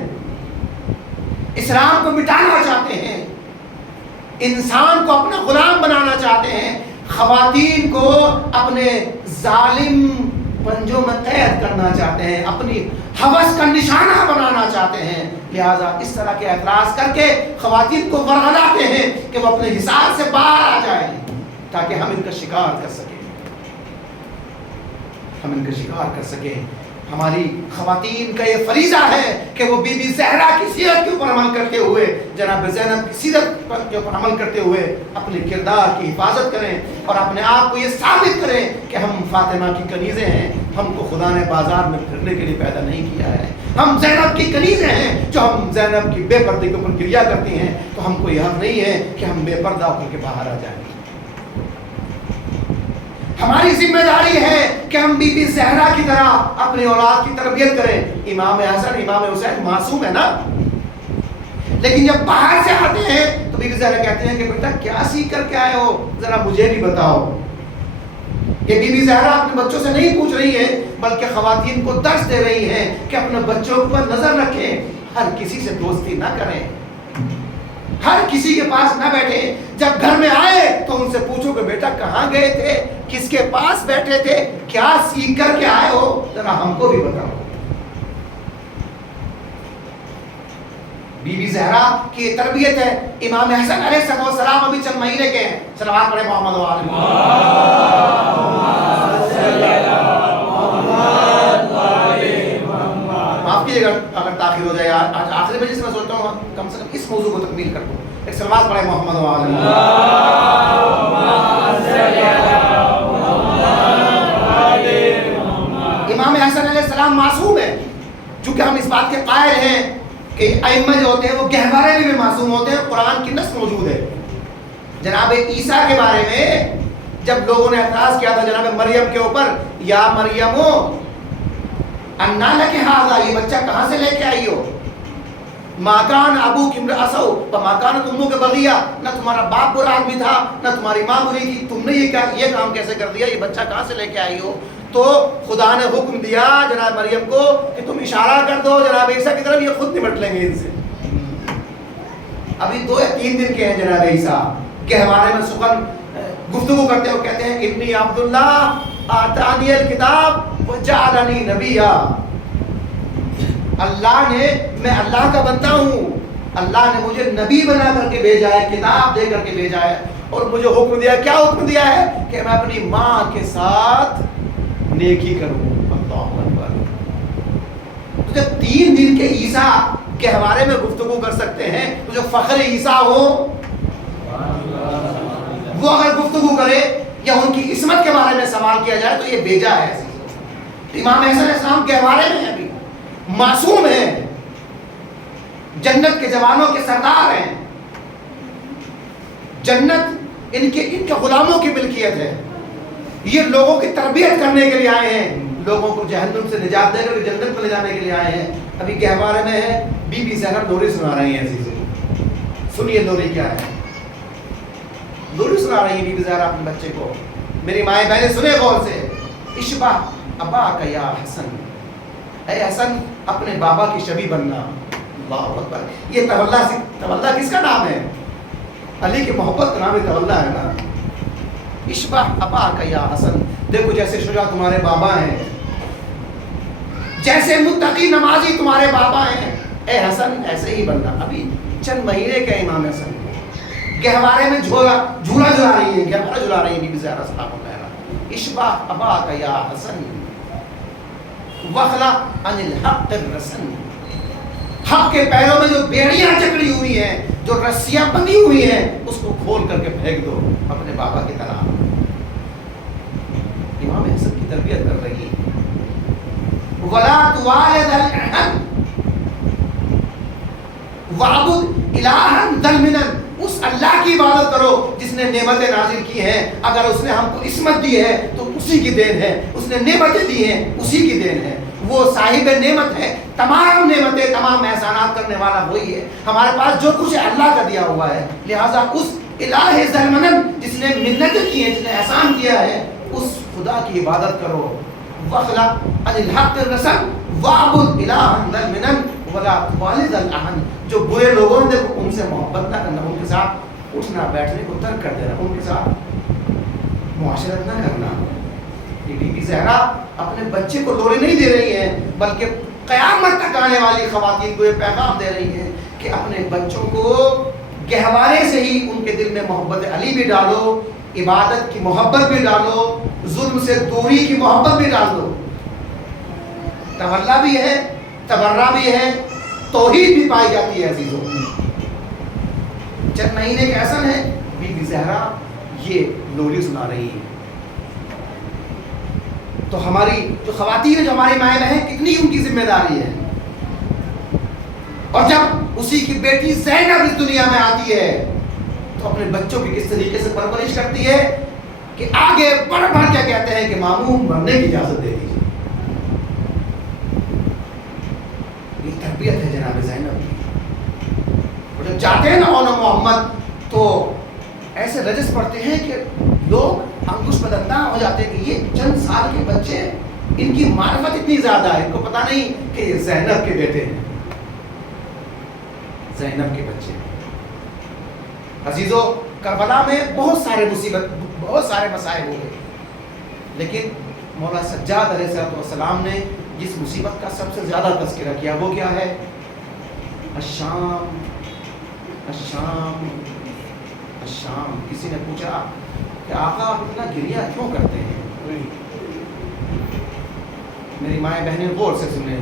اسلام کو مٹانا چاہتے ہیں، انسان کو اپنا غلام بنانا چاہتے ہیں، خواتین کو اپنے ظالم پنجوں میں قید کرنا چاہتے ہیں، اپنی ہوس کا نشانہ بنانا چاہتے ہیں، لہذا اس طرح کے اعتراض کر کے خواتین کو ورغلاتے ہیں کہ وہ اپنے حصار سے باہر آ جائیں تاکہ ہم ان کا شکار کر سکیں۔ ہماری خواتین کا یہ فریضہ ہے کہ وہ بی بی زہرا کی سیرت کے اوپر عمل کرتے ہوئے، جناب زینب کی سیرت کے اوپر عمل کرتے ہوئے اپنے کردار کی حفاظت کریں اور اپنے آپ کو یہ ثابت کریں کہ ہم فاطمہ کی کنیزیں ہیں، ہم کو خدا نے بازار میں پھرنے کے لیے پیدا نہیں کیا ہے، ہم زینب کی کنیزیں ہیں۔ جو ہم زینب کی بے پردی کے اوپر گریا کرتی ہیں تو ہم کو یہ حق نہیں ہے کہ ہم بے پردہ ہو کر کے باہر آ جائیں۔ ہماری ذمہ داری ہے کہ ہم بی بی زہرا کی طرح اپنی اولاد کی تربیت کریں۔ امام حسن امام حسین معصوم ہے نا، لیکن جب باہر سے آتے ہیں تو بی بی زہرا کہتے ہیں کہ بیٹا کیا سیکھ کر کے آئے ہو، ذرا مجھے بھی بتاؤ۔ یہ بی بی زہرا اپنے بچوں سے نہیں پوچھ رہی ہے، بلکہ خواتین کو درس دے رہی ہیں کہ اپنے بچوں پر نظر رکھیں، ہر کسی سے دوستی نہ کریں، ہر کسی کے پاس نہ بیٹھے۔ جب گھر میں آئے تو ان سے پوچھو کہ بیٹا کہاں گئے تھے، کس کے پاس بیٹھے تھے، کیا سیکھ کر کے آئے ہو، ذرا ہم کو بھی بتاؤ۔ بی بی زہرا کی تربیت ہے۔ امام حسن علیہ السلام ابھی چند مہینے کے ہیں، صلوات پڑھیں محمد و آل محمد۔ معاف کیجیے گا اگر تاخیر ہو جائے، آج آخری بجے سے میں سوچتا ہوں کم سے کم اس موضوع کو تکمیل کر دوں۔ ایک صلوات پڑھیں محمد و آل محمد۔ امام حسن علیہ السلام معصوم ہے، چونکہ ہم اس بات کے قائل ہیں کہ ائمہ جو ہوتے ہیں وہ گہوارے بھی معصوم ہوتے ہیں، قرآن کی نص موجود ہے۔ جناب عیسیٰ کے بارے میں جب لوگوں نے اعتراض کیا تھا جناب مریم کے اوپر، یا مریم انا لک ھذا، یہ بچہ کہاں سے لے کے آئی ہو، ما کان ابوک امرأ سوء وما کانت امک بغیہ، نہ تمہارا باپ برا آدمی تھا نہ تمہاری ماں بری تھی، تم نے یہ کام کیسے کر دیا، یہ بچہ کہاں سے لے کے آئی ہو؟ تو خدا نے حکم دیا جناب مریم کو کہ تم اشارہ کر دو جناب عیسیٰ کی طرف، یہ خود نمٹ لیں گے ان سے۔ ابھی 2 یا 3 دن کے ہیں جناب عیسیٰ، گہوارے میں سخن گفتگو کرتے ہو، کہتے ہیں انی عبداللہ آتانی الکتاب وجعلنی نبیا، میں اللہ کا بندہ ہوں، اللہ نے مجھے نبی بنا کر کے بھیجا ہے، کتاب دے کر کے بھیجا ہے، اور مجھے حکم دیا، کیا حکم دیا ہے کہ میں اپنی ماں کے ساتھ نیکی کروں۔ اللہ اکبر۔ تو جب 3 دن کے عیسیٰ گہوارے میں گفتگو کر سکتے ہیں تو جو فخر عیسیٰ ہو وہ اگر گفتگو کرے یا ان کی عصمت کے بارے میں سوال کیا جائے تو یہ بیجا ہے۔ امام حسن علیہ السلام گہوارے میں ہیں، ابھی معصوم ہیں، جنت کے جوانوں کے سردار ہیں، جنت ان کے غلاموں کی ملکیت ہے، یہ لوگوں کی تربیت کرنے کے لیے آئے ہیں، لوگوں کو جہنم سے نجات دے کر جنت میں لے جانے کے لیے آئے ہیں. ابھی گہوارے میں ہے بی بی زینب لوری سنا رہی ہیں. عزیزو سنیے لوری کیا ہے. لوری سنا رہی ہیں بی بی زہرا اپنے بچے کو. میری مائیں بہنیں سنے غور سے. اشبہ ابا کا یا حسن، اے حسن اپنے بابا کی شبیہ بننا. اللہ اکبر. یہ تولا کس کا نام ہے؟ علی کی محبت کا نام تولا ہے نا. اشبہ ابا کا یا حسن، دیکھو جیسے شجاع تمہارے بابا ہیں، جیسے متقی نمازی تمہارے بابا ہیں، اے حسن ایسے ہی بننا. ابھی چند مہینے کے امام حسن گہوارے میں جھولا جھلا رہی ہے، گہوارہ جھلا رہی ہے بی بی زہرا صاحب. اشبہ ابا کا یا حسن وخلا عن الحق الرسن. حق کے پیروں میں جو بیڑیاں چکڑی ہوئی ہیں، جو رسیاں بندھی ہوئی ہیں، اس کو کھول کر کے پھینک دو اپنے بابا کی طرح. امام حسن کی تربیت کر رہی ہے. ولا توالد الحن وعبد الہا ذلمنن. اس اللہ کی عبادت کرو جس نے نعمتیں نازل کی ہیں. اگر اس نے ہم کو عصمت دی ہے تو اسی کی دین ہے. اس نے نعمتیں دی ہیں اسی کی دین ہے. وہ صاحب نعمت ہے. تمام نعمتیں تمام احسانات کرنے والا وہی ہے. ہمارے پاس جو کچھ ہے اللہ کا دیا ہوا ہے. لہٰذا اس الہ ذلمنن جس نے منتیں کی ہیں، جس نے احسان کیا ہے، اس خدا کی عبادت کرو. وخلا عن الحق الرسن وعبد الہا ذلمنن ولا توالد الہن. جو برے لوگوں نے دیکھو ان سے محبت نہ کرنا، ان کے ساتھ اٹھنا بیٹھنے کو ترک کر دینا، ان کے ساتھ معاشرت نہ کرنا. یہ بی بی زہرا اپنے بچے کو لوری نہیں دے رہی ہیں، بلکہ قیامت تک آنے والی خواتین کو یہ پیغام دے رہی ہیں کہ اپنے بچوں کو گہوارے سے ہی ان کے دل میں محبت علی بھی ڈالو، عبادت کی محبت بھی ڈالو، ظلم سے دوری کی محبت بھی ڈال دو. تولا بھی ہے، تبرہ بھی ہے، توحید بھی پائی جاتی ہے. عزیزوں چند مہینے کے حسن ہے بی بی زہرا یہ لوری سنا رہی ہے. تو ہماری جو خواتین ہیں، جو ہماری مائیں بہن، کتنی ان کی ذمہ داری ہے. اور جب اسی کی بیٹی زینب اس دنیا میں آتی ہے تو اپنے بچوں کی کس طریقے سے پرورش کرتی ہے کہ آگے بڑھ بڑھ کے کہتے ہیں کہ معموم بننے کی اجازت دے دیجیے. یہ تربیت ہے جناب زینب کی. اور جب جاتے ہیں نا مولانا محمد تو ایسے رجس پڑھتے ہیں کہ لوگ انگوش بدنداں ہو جاتے ہیں کہ یہ چند سال کے بچے، ان کی معرفت اتنی زیادہ ہے، ان کو پتہ نہیں کہ یہ زینب کے بیٹے ہیں، زینب کے بچے. عزیزو کربلا میں بہت سارے مسائل ہوئے، لیکن مولا سجاد علیہ السلام نے جس مصیبت کا سب سے زیادہ تذکرہ کیا وہ کیا ہے؟ الشام الشام الشام. کسی نے پوچھا کہ آقا آپ اتنا گریہ کیوں کرتے ہیں؟ میری مائیں بہنیں غور سے سنیں،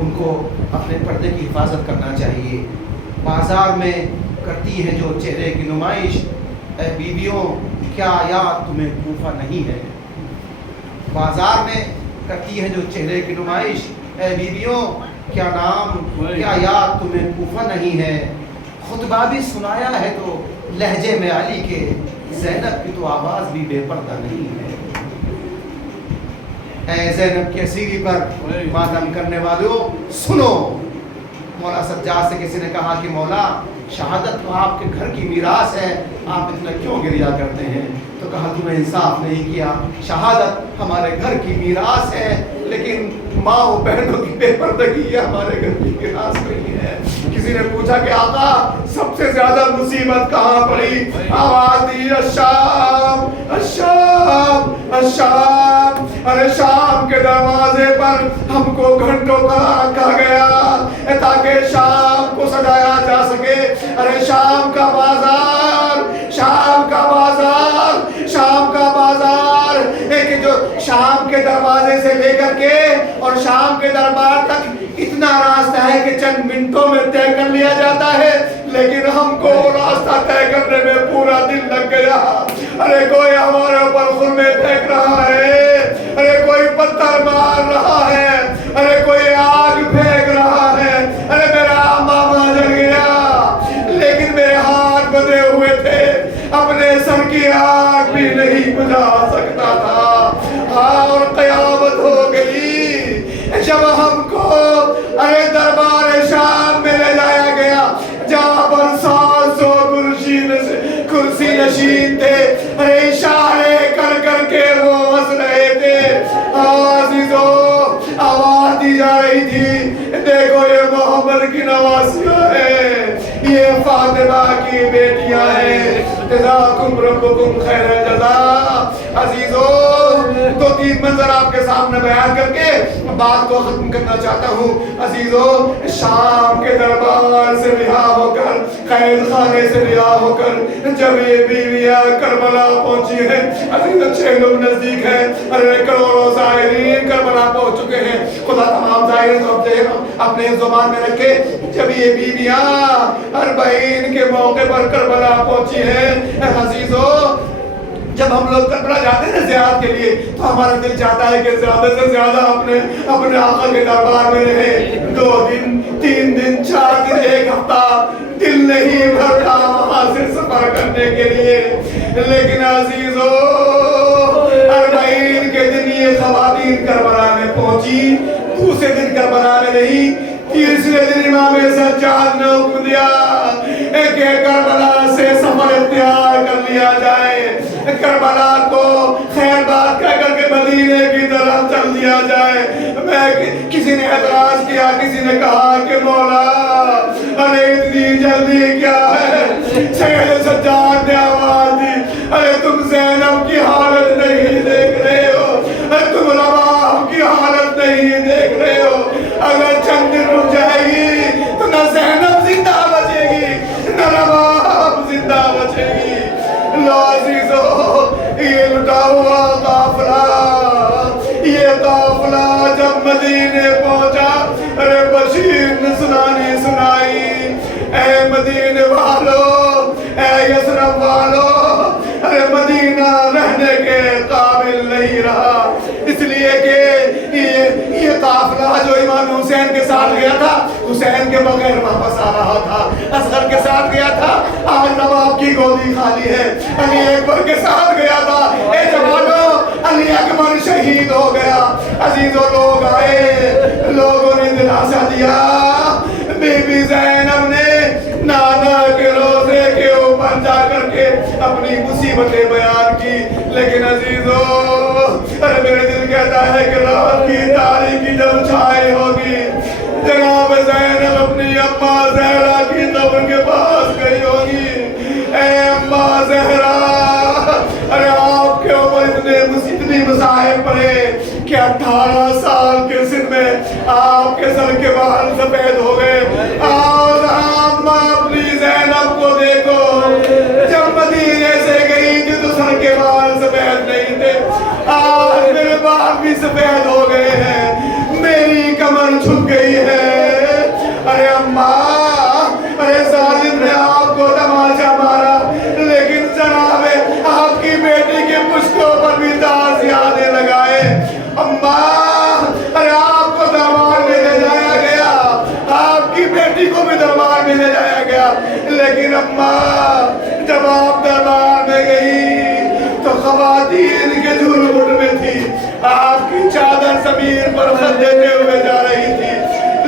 ان کو اپنے پردے کی حفاظت کرنا چاہیے. بازار میں کرتی ہیں جو چہرے کی نمائش، اے بیویوں کیا یاد تمہیں کوفہ نہیں ہے؟ بازار میں کرتی ہیں جو چہرے کی نمائش، اے بیویوں کیا یاد تمہیں کوفہ نہیں ہے؟ خطبہ بھی سنایا ہے تو لہجے میں علی کے، زینب کی تو آواز بھی بے پردہ نہیں ہے. اے زینب کی اسیری پر ماتم کرنے والوں سنو. مولا سجاد سے کسی نے کہا کہ مولا شہادت تو آپ کے گھر کی میراث ہے، آپ اتنا کیوں گریہ کرتے ہیں؟ تو کہا تم نے انصاف نہیں کیا، شہادت ہمارے گھر کی میراث ہے، لیکن ماں و بہنوں کی بے پردگی یہ ہمارے گھر کی میراث نہیں ہے. کسی نے پوچھا کہ آقا سب سے زیادہ مصیبت کہاں پڑی؟ آواز دی الشام الشام الشام. ارے شام کے دروازے پر ہم کو گھنٹوں کا رکھا گیا تاکہ شام کو سجایا جا سکے. ارے شام کا بازار، شام کا بازار، شام کا بازار، ایک جو شام کے دروازے سے لے کر کے اور شام کے دربار تک اتنا راستہ ہے کہ چند منٹوں میں طے کر لیا جاتا ہے، لیکن ہم کو راستہ طے کرنے میں پورا دن لگ گیا. ارے کوئی ہمارے اوپر خرمے پھینک رہا ہے، ارے کوئی پتھر مار رہا ہے، ارے کوئی آگ پھینک رہا ہے. ارے میرا ماما جل گیا لیکن میرے ہاتھ بندھے ہوئے تھے، اپنے سر کی آگ بھی نہیں بجھا سکتا تھا. اور قیامت نشین تھے، ارے اشارے کر کر کے وہ ہنس رہے تھے. عزیزو آواز دی جا رہی تھی دیکھو یہ محمد کی نواسیاں ہیں، یہ فاطمہ کی بیٹیاں ہیں. جزاکم ربکم خیر الجزا. عزیزو دو تین منظر آپ کے سامنے بیان کر کے بات کو ختم کرنا چاہتا ہوں. عزیزو شام کے دربار سے رہا ہو کر، قید خانے سے رہا ہو کر جب یہ بیویاں کربلا پہنچی ہیں، عزیزو 6 لوگ نزدیک ہیں، ارے کروڑوں زائرین کربلا پہنچ چکے ہیں. خدا تمام زائرین کو اپنے زبان میں رکھے. جب یہ بیویاں 40 کے موقع پر کربلا پہنچی ہیں، عزیزو جب ہم لوگ کربلا جاتے ہیں زیارت کے لیے تو ہمارا دل چاہتا ہے کہ زیادہ سے زیادہ اپنے آقا کے دربار میں رہے. 2 دن 3 دن 4 دن 1 ہفتہ دل نہیں بھرتا وہاں سے سفر کرنے کے لیے. لیکن عزیزو 40 کے دن یہ خواتین کربلا میں پہنچی. دوسرے دن کربلا میں نہیں، تیسرے دن امام سجاد نے حکم دیا کہ کربلا سے سفر اختیار کر لیا جائے، کربلا کو خیر بات کہہ کر کے مدینے کی طرف چل دیا جائے. کسی نے اعتراض کیا، کسی نے کہا کہ مولا ارے اتنی جلدی کیا ہے؟ سید سجاد نے آواز دی ارے تم زینب کی حالت نہیں دیکھ رہے ہو، تم رباب کی حالت نہیں دیکھ رہے ہو. اگر چند دن رک جائے گی تو نہ زینب زندہ بچے گی نہ رباب زندہ بچے گی. لو عزیزو یہ لٹا ہوا قافلہ، یہ قافلہ جب مدینے پہنچا، ارے بشیر نے سنانی سنائی اے مدینے والو، اے یثرب والو، ارے مدینہ رہنے کے قابل نہیں رہا. اس لیے کہ یہ قافلہ جو امام حسین کے ساتھ گیا تھا حسین کے بغیر واپس آ رہا تھا، اصغر کے ساتھ گیا تھا آج نواب کی گودی خالی ہے، علی اکبر کے ساتھ گیا تھا اے جوانو علی اکبر شہید ہو گیا. عزیزو لوگ آئے، لوگوں نے دلاسا دیا. بی بی زینب نے نانا کے روزے کے اوپر جا کر کے اپنی مصیبتیں بیان کی. لیکن عزیزو ارے میرے دل کہتا ہے کہ رات کی تاریکی جب چھائی ہوگی جناب زینب اپنی اماں زہرا کی قبر کے پاس گئی ہوگی. اے اماں زہرا، ارے آپ کے اوپر اتنی مصائب پڑے کہ 18 سال کے سن میں آپ کے سر کے بال سفید ہو گئے. اور اماں اپنی زینب کو دیکھو، جب مدینے سے گئی تھی تو سر کے بال سفید نہیں تھے، آج میرے بال بھی سفید ہو گئے ہیں، میری کمر جھک گئی ہے. ارے اماں، ارے ظالم نے آپ کو تماشا مارا لیکن جناب آپ کی بیٹی کے مشکوں پر بھی تازیانے لگائے. اماں، ارے آپ کو دربار میں لے جایا گیا، آپ کی بیٹی کو بھی دربار میں لے جایا گیا. لیکن اماں جب آپ دربار میں گئی تو خواتین کے جھرمٹ میں تھی، آپ کی چادر زمین پر خط دیتے ہوئے جا رہی تھی.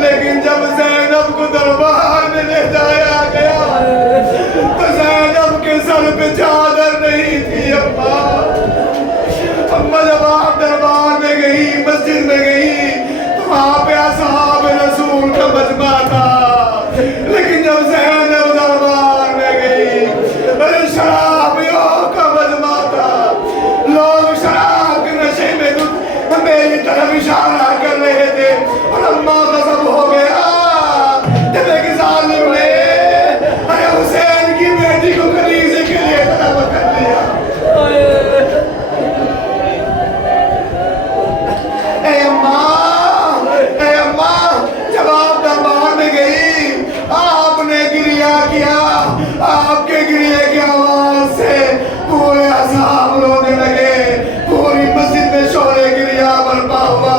لیکن جب زینب کو دربار میں لے جایا گیا تو زینب کے سر پہ چادر نہیں تھی. اماں جب آپ دربار میں گئی، مسجد میں گئی تو وہاں پہ اصحاب رسول کا مجمع تھا. لیکن جب زینب دربار میں گئی ارے شرابیوں کا مجمع تھا، لوگ شراب کے نشے میں میری طرف اشارہ کر رہے تھے. اور اماں غضب ہو گیا جب ایک ظالم نے ارے حسین کی بیٹی کو کنیزے کے لیے طلب کر لیا. اے اماں جب آپ دربار میں گئی آپ نے گریہ کیا، آپ کے گریہ کی آواز سے پورے اصحاب رونے لگے، پوری مسجد میں شور گریہ برپا ہوا.